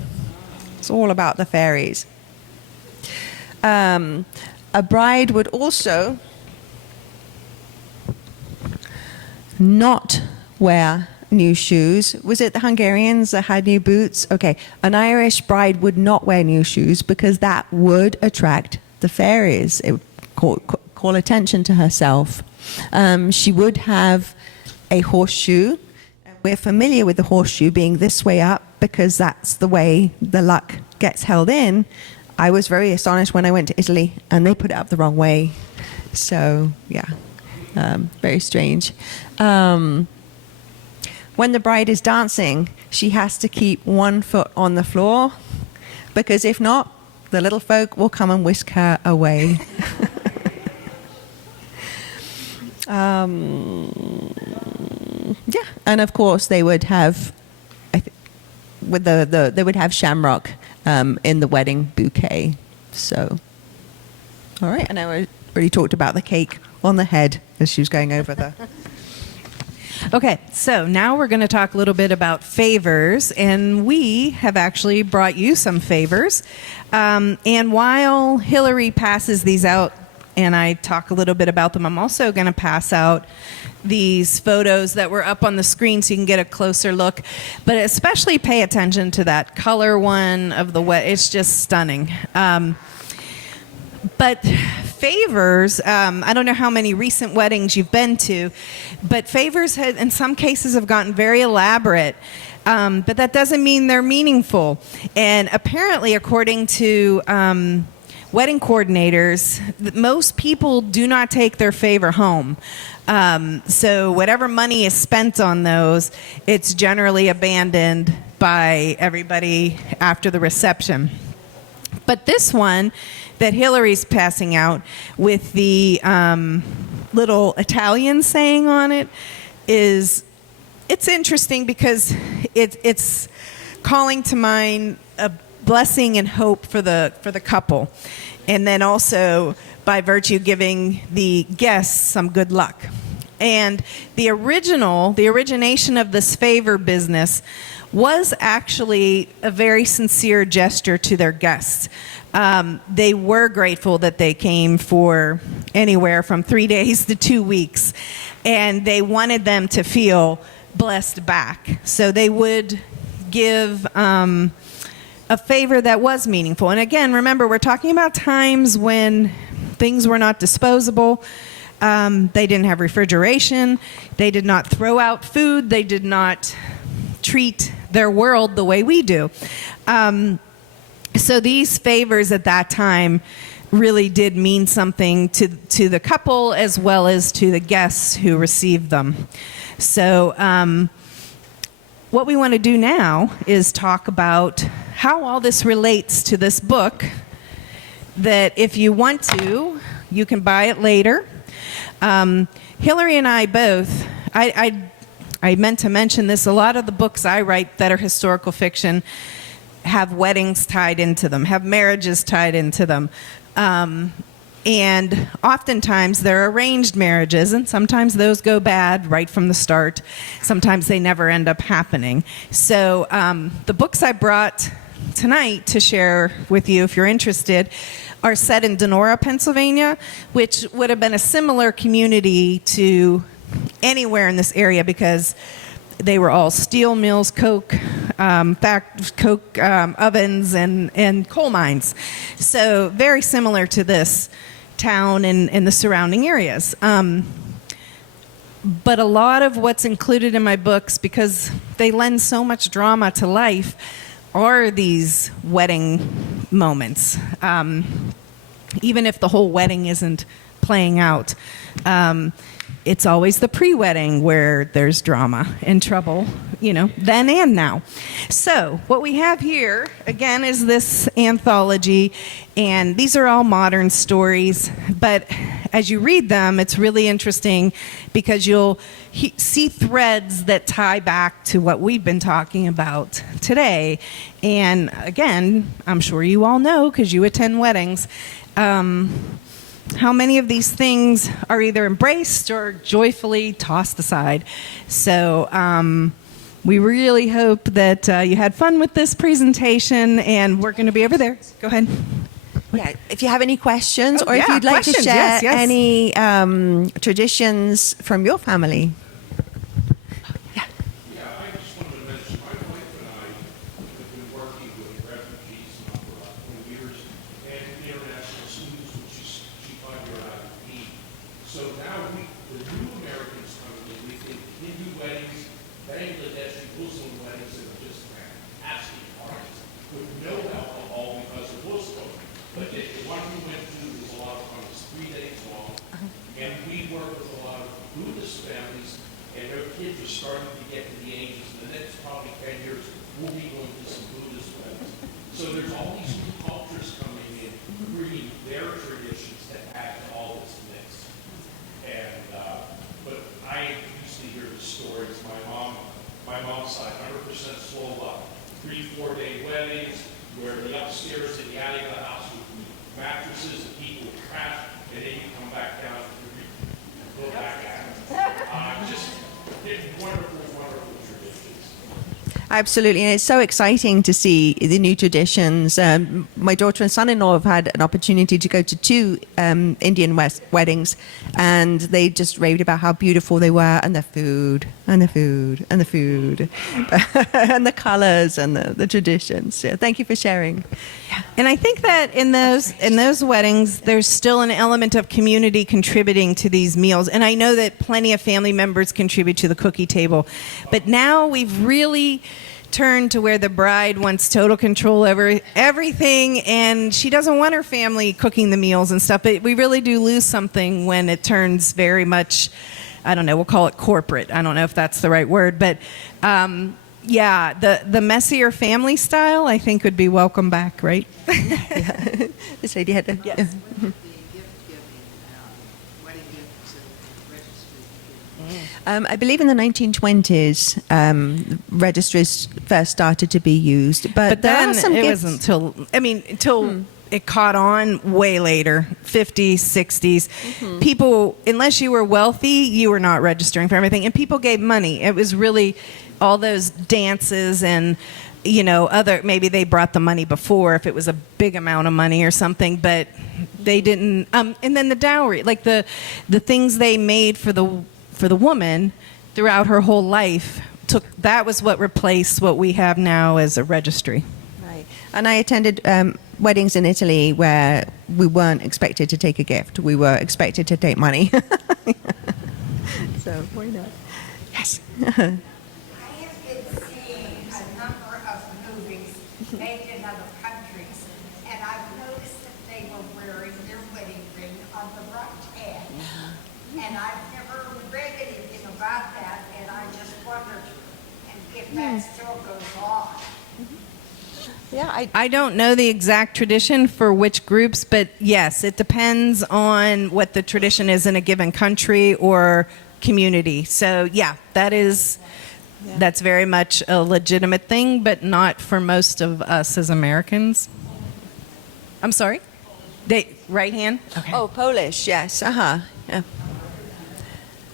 It's all about the fairies. A bride would also not wear new shoes. Was it the Hungarians that had new boots? Okay. An Irish bride would not wear new shoes because that would attract the fairies. It would call attention to herself. She would have a horseshoe. We're familiar with the horseshoe being this way up because that's the way the luck gets held in. I was very astonished when I went to Italy and they put it up the wrong way. So, yeah, very strange. When the bride is dancing, she has to keep 1 foot on the floor because if not, the little folk will come and whisk her away. Yeah, and of course they would have, they would have shamrock in the wedding bouquet. So, all right, and I already talked about the cake on the head as she was going over the. Okay, so now we're going to talk a little bit about favors, and we have actually brought you some favors. And while Hilary passes these out, and I talk a little bit about them, I'm also going to pass out these photos that were up on the screen so you can get a closer look. But especially pay attention to that color one of the wet. It's just stunning. But favors, I don't know how many recent weddings you've been to, but favors in some cases have gotten very elaborate. But that doesn't mean they're meaningful. And apparently, according to wedding coordinators, most people do not take their favor home. So whatever money is spent on those, it's generally abandoned by everybody after the reception. But this one that Hilary's passing out with the little Italian saying on it it's interesting because it's calling to mind a blessing and hope for the couple, and then also by virtue giving the guests some good luck. And the origination of this favor business was actually a very sincere gesture to their guests. They were grateful that they came for anywhere from 3 days to 2 weeks, and they wanted them to feel blessed back. So they would give a favor that was meaningful. And again, remember, we're talking about times when things were not disposable. They didn't have refrigeration. They did not throw out food. They did not treat their world the way we do. So these favors at that time really did mean something to the couple as well as to the guests who received them. So what we want to do now is talk about how all this relates to this book, that if you want to, you can buy it later. Hilary and I both, I meant to mention this, a lot of the books I write that are historical fiction have weddings tied into them, have marriages tied into them. And oftentimes they're arranged marriages, and sometimes those go bad right from the start. Sometimes they never end up happening. So the books I brought tonight to share with you, if you're interested, are set in Donora, Pennsylvania, which would have been a similar community to anywhere in this area because they were all steel mills, coke ovens, and coal mines. So very similar to this town and the surrounding areas. But a lot of what's included in my books, because they lend so much drama to life, are these wedding moments. Even if the whole wedding isn't playing out. It's always the pre-wedding where there's drama and trouble, then and now. So what we have here, again, is this anthology, and these are all modern stories, but as you read them, it's really interesting because you'll see threads that tie back to what we've been talking about today. And again, I'm sure you all know because you attend weddings, how many of these things are either embraced or joyfully tossed aside. So we really hope that you had fun with this presentation, and we're going to be over there. Go ahead. Yeah, if you have any questions Oh, or if yeah, you'd like to questions, share yes. any traditions from your family. Yeah, I just wanted to mention, my wife and I have been working with refugees now for about 20 years and international students, which is G5 year IDP. So now the new Americans coming in, we think Hindu weddings, Bangladeshi Muslim weddings, and just absolutely parties with no alcohol because of Muslim. But the one we went to was a lot of fun. It was 3 days long. And we work with a lot of Buddhist families, and their kids are starting to get to the ages. In the next probably 10 years, we'll be going to some Buddhist weddings. So there's all these new cultures coming in, bringing their traditions to add to all this mix. And but I used to hear the stories. My mom's side, 100% Slovak, 3-4 day weddings where the upstairs and the attic of the house would be mattresses and people would crash, and then you come back down and go back at it. Just wonderful, wonderful traditions. Absolutely, and it's so exciting to see the new traditions. My daughter and son-in-law have had an opportunity to go to 2 Indian weddings, and they just raved about how beautiful they were, and the food, and the food, and the food, and the colors, and the traditions. Yeah, thank you for sharing. And I think that in those weddings, there's still an element of community contributing to these meals. And I know that plenty of family members contribute to the cookie table. But now we've really turned to where the bride wants total control over everything, and she doesn't want her family cooking the meals and stuff. But we really do lose something when it turns very much, I don't know, we'll call it corporate. I don't know if that's the right word. But yeah, the messier family style, I think, would be welcome back, right? Yeah. This lady had a... Yes. Yeah. I believe in the 1920s, registries first started to be used, but there then are some it gifts. wasn't until it caught on way later, 50s, 60s. People, unless you were wealthy, you were not registering for everything, and people gave money. It was really all those dances and maybe they brought the money before if it was a big amount of money or something, but they didn't. And then the dowry, like the things they made for the woman throughout her whole life, that was what replaced what we have now as a registry. Right. And I attended weddings in Italy where we weren't expected to take a gift. We were expected to take money. So why not? Yes. I have been seeing a number of movies made in other countries, and I've noticed that they were wearing their wedding ring on the right hand. And I've never read anything about that, and I just wondered if that still goes on. Yeah, I don't know the exact tradition for which groups, but yes, it depends on what the tradition is in a given country or community. So yeah, that's very much a legitimate thing, but not for most of us as Americans. I'm sorry? Right hand? Okay. Oh, Polish, yes. Yeah.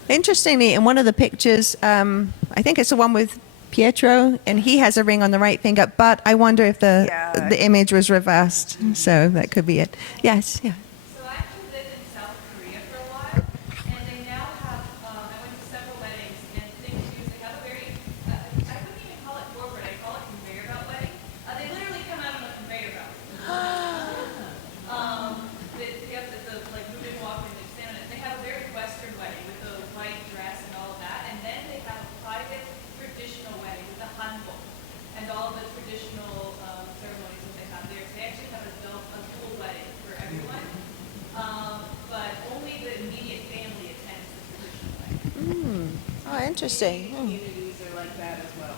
Interestingly, in one of the pictures, I think it's the one with Pietro, and he has a ring on the right finger, but I wonder if the image was reversed. So that could be it. Yes, yeah. So I actually lived in South Korea for a while, and they now have, I went to several weddings, and things they have a very, I wouldn't even call it corporate, I call it conveyor belt wedding. They literally come out on a conveyor belt. They have the like moving walkway and they stand on it. They have a very Western wedding with the white dress and all of that, and then they have a private traditional wedding with the hanbok and all the traditional ceremonies that they have there. So they actually have a dual wedding for everyone, but only the immediate family attends the traditional wedding. Oh, interesting. Communities are like that as well.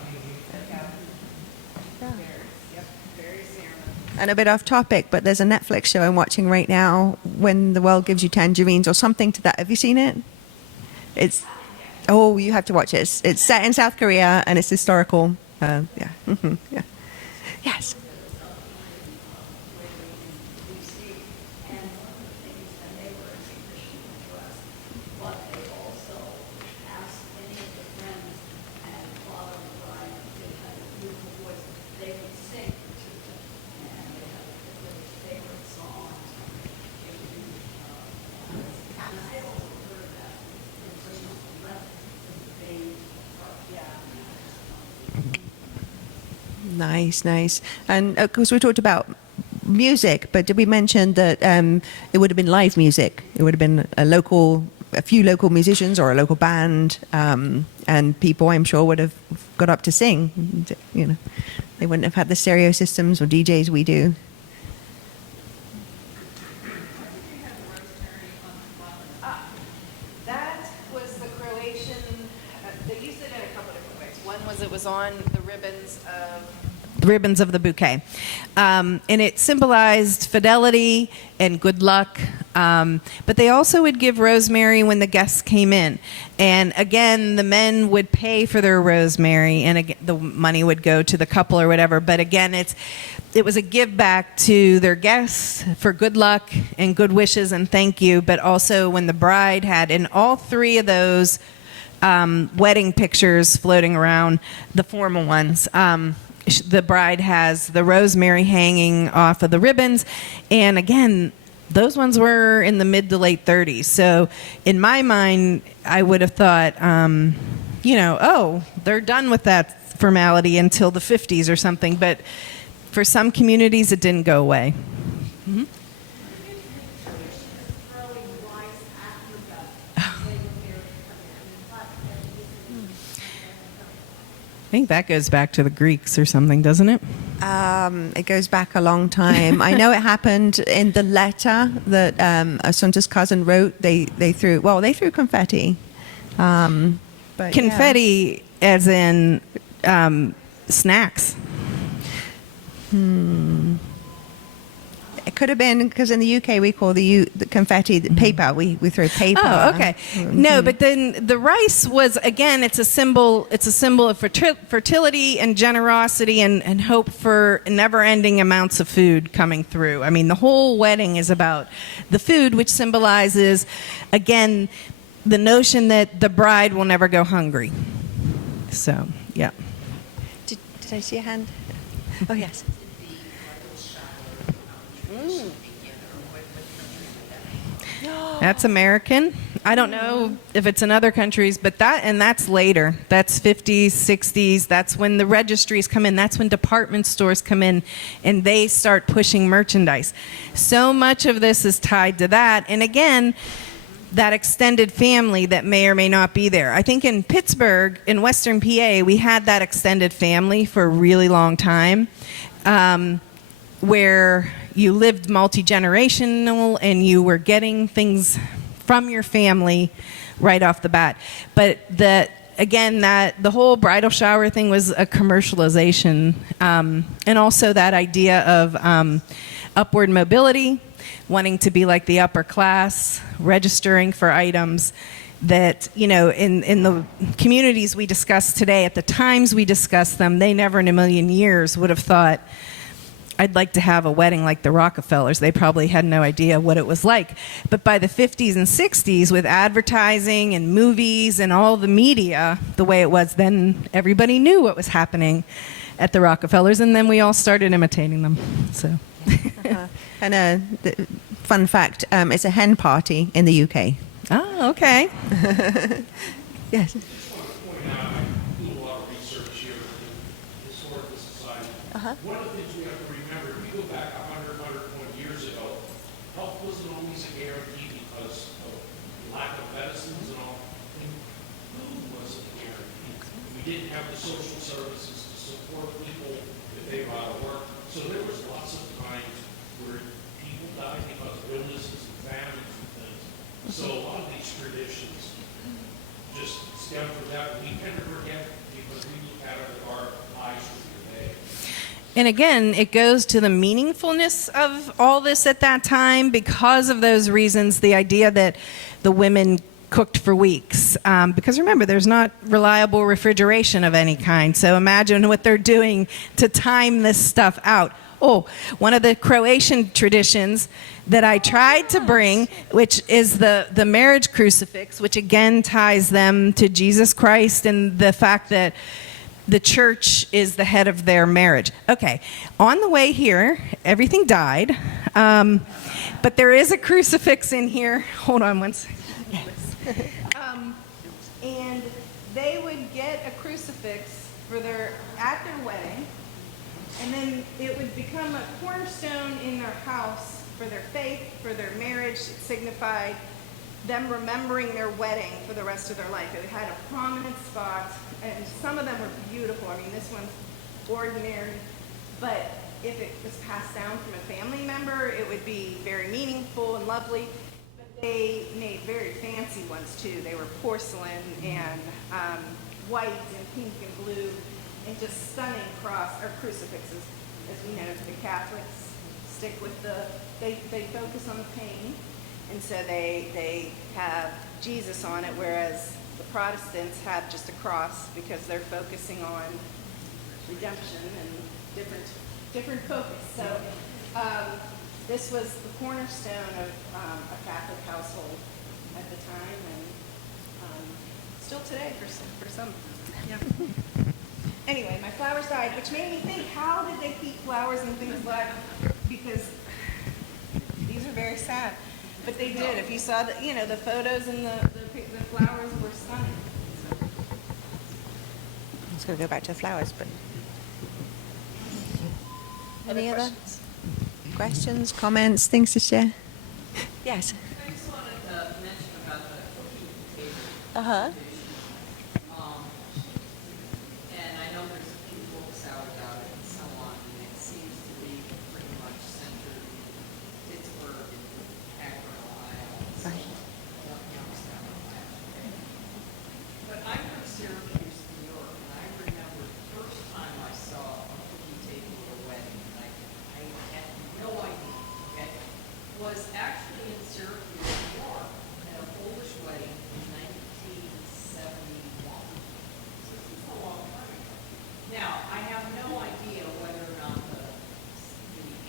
Very ceremonial. And a bit off topic, but there's a Netflix show I'm watching right now, When the World Gives You Tangerines, or something to that. Have you seen it? You have to watch it. It's set in South Korea, and it's historical. Yeah. Yeah. Yes. Nice. And of course, we talked about music, but did we mention that it would have been live music? It would have been a few local musicians or a local band, and people, I'm sure, would have got up to sing. You know, they wouldn't have had the stereo systems or DJs we do. That was the Croatian. They used it in a couple different ways. One was it was on the ribbons of the bouquet, and it symbolized fidelity and good luck. But they also would give rosemary when the guests came in, and again, the men would pay for their rosemary, and again, the money would go to the couple or whatever. But again, it was a give back to their guests for good luck and good wishes and thank you. But also when the bride had, in all three of those wedding pictures floating around, the formal ones, the bride has the rosemary hanging off of the ribbons. And again, those ones were in the mid to late 30s. So in my mind, I would have thought, they're done with that formality until the 50s or something. But for some communities, it didn't go away. Mm-hmm. I think that goes back to the Greeks or something, doesn't it? It goes back a long time. I know it happened in the letter that Assunta's cousin wrote. They threw confetti. But confetti, as in snacks. It could have been because in the UK we call the confetti paper. We throw paper. Oh, okay. No, but then the rice was, again, it's a symbol of fertility and generosity and hope for never-ending amounts of food coming through. I mean, the whole wedding is about the food, which symbolizes, again, the notion that the bride will never go hungry. So, yeah. Did I see a hand? Oh, yes. That's American. I don't know if it's in other countries, but that's later. That's 50s, 60s. That's when the registries come in. That's when department stores come in and they start pushing merchandise. So much of this is tied to that. And again, that extended family that may or may not be there. I think in Pittsburgh, in Western PA, we had that extended family for a really long time, where you lived multi-generational and you were getting things from your family right off the bat. But again, that the whole bridal shower thing was a commercialization, and also that idea of upward mobility, wanting to be like the upper class, registering for items that, you know, in the communities we discuss today, at the times we discuss them, they never in a million years would have thought, I'd like to have a wedding like the Rockefellers. They probably had no idea what it was like. But by the 50s and 60s, with advertising and movies and all the media the way it was, then everybody knew what was happening at the Rockefellers, and then we all started imitating them. So. And fun fact, it's a hen party in the UK. Oh, okay. Yes. I just want to point out, I do a lot of research here in the Historical Society. One of the things we have to remember, if you go back 100, 120 years ago, health wasn't always a guarantee because of lack of medicines and all. And food wasn't a guarantee. We didn't have the social services to support people if they were out of work. So there was lots of times where people died because of illnesses and famines and things. So a lot of these traditions just stem from that. We tend to forget because we look at it with our eyes of today. And again, it goes to the meaningfulness of all this at that time because of those reasons, the idea that the women cooked for weeks. Because remember, there's not reliable refrigeration of any kind. So imagine what they're doing to time this stuff out. Oh, one of the Croatian traditions that I tried to bring, which is the marriage crucifix, which again ties them to Jesus Christ and the fact that the church is the head of their marriage. Okay, on the way here, everything died, but there is a crucifix in here. Hold on one second. And they would get a crucifix at their wedding, and then it would become a cornerstone in their house for their faith, for their marriage. It signified them remembering their wedding for the rest of their life. It had a prominent spot, and some of them were beautiful. I mean, this one's ordinary, but if it was passed down from a family member, it would be very meaningful and lovely. But they made very fancy ones too. They were porcelain and white and pink and blue, and just stunning crucifixes. As we know, the Catholics stick with they focus on the pain, and so they have Jesus on it, whereas the Protestants have just a cross because they're focusing on redemption and different focus. So this was the cornerstone of a Catholic household at the time, and still today for some. Yeah. Anyway, my flowers died, which made me think, how did they keep flowers and things alive? Because these are very sad. But they did. If you saw the photos and the flowers were stunning. I was going to go back to the flowers, but any other questions, comments, things to share? Yes. I just wanted to mention about the cooking table. Uh-huh. And I know there's a few books out about it and so on, and it seems to be pretty much centered in Pittsburgh and Akron, Ohio. So, Right. Youngstown, Ohio. But I'm from Syracuse, New York, and I remember the first time I saw a cookie table at a wedding, and I had no idea, okay, was actually in Syracuse, New York, at a Polish wedding in 1971. So this is a long time ago. Now, I have no idea whether or not the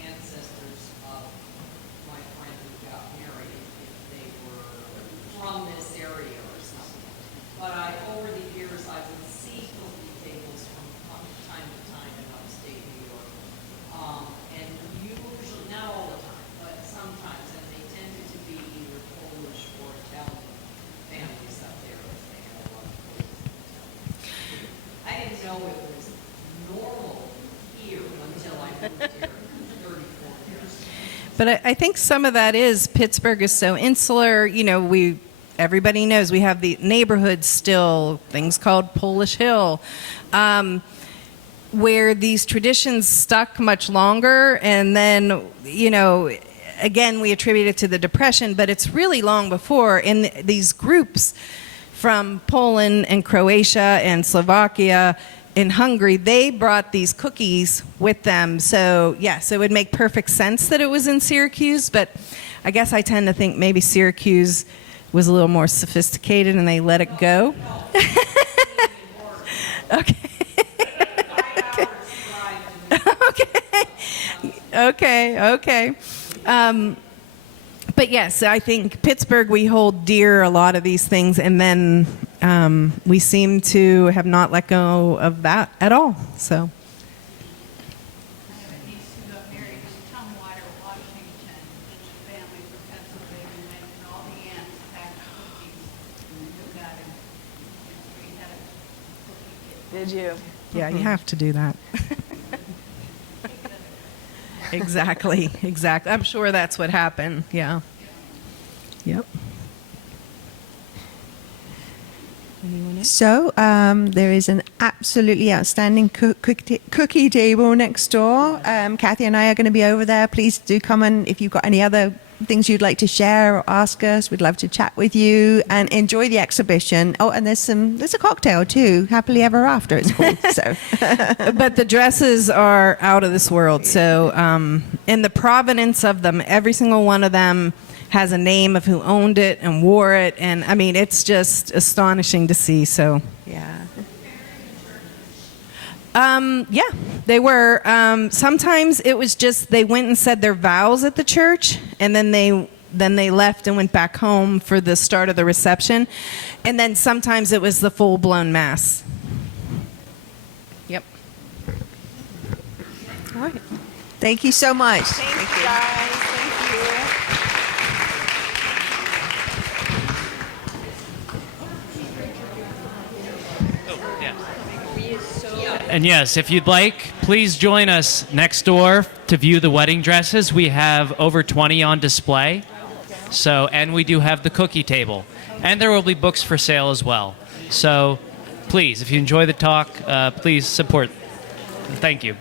ancestors of my friend who got married, if they were from this area or something. But over the years, I would see cookie tables from time to time in upstate New York. And usually, not all the time, but sometimes, and they tended to be either Polish or Italian families up there, as they had a lot of Polish and Italian. I didn't know it was normal here until I moved here 34 years ago. But I think some of that is Pittsburgh is so insular. You know, everybody knows we have the neighborhoods still, things called Polish Hill, where these traditions stuck much longer. And then, you know, again, we attribute it to the Depression, but it's really long before. And these groups from Poland and Croatia and Slovakia and Hungary, they brought these cookies with them. So, yes, it would make perfect sense that it was in Syracuse, but I guess I tend to think maybe Syracuse was a little more sophisticated and they let it go. Okay. Okay. But yes, I think Pittsburgh, we hold dear a lot of these things, and then we seem to have not let go of that at all. So. I have a niece who got married in Tumwater, Washington. It's a family from Pennsylvania, and all the aunts packed cookies. We got him. We had a cookie kit. Did you? Yeah, you have to do that. Exactly. I'm sure that's what happened. Yeah. Yep. So there is an absolutely outstanding cookie table next door. Kathy and I are going to be over there. Please do come, and if you've got any other things you'd like to share or ask us, we'd love to chat with you and enjoy the exhibition. Oh, and there's a cocktail too, happily ever after it's called. So, but the dresses are out of this world. So, in the provenance of them, every single one of them has a name of who owned it and wore it, and I mean, it's just astonishing to see. So, yeah. Yeah, they were. Sometimes it was just they went and said their vows at the church, and then they left and went back home for the start of the reception, and then sometimes it was the full-blown mass. Yep. All right. Thank you so much. Thank you, guys. Thank you. And yes, if you'd like, please join us next door to view the wedding dresses. We have over 20 on display. So, and we do have the cookie table. And there will be books for sale as well. So please, if you enjoy the talk, please support. Thank you.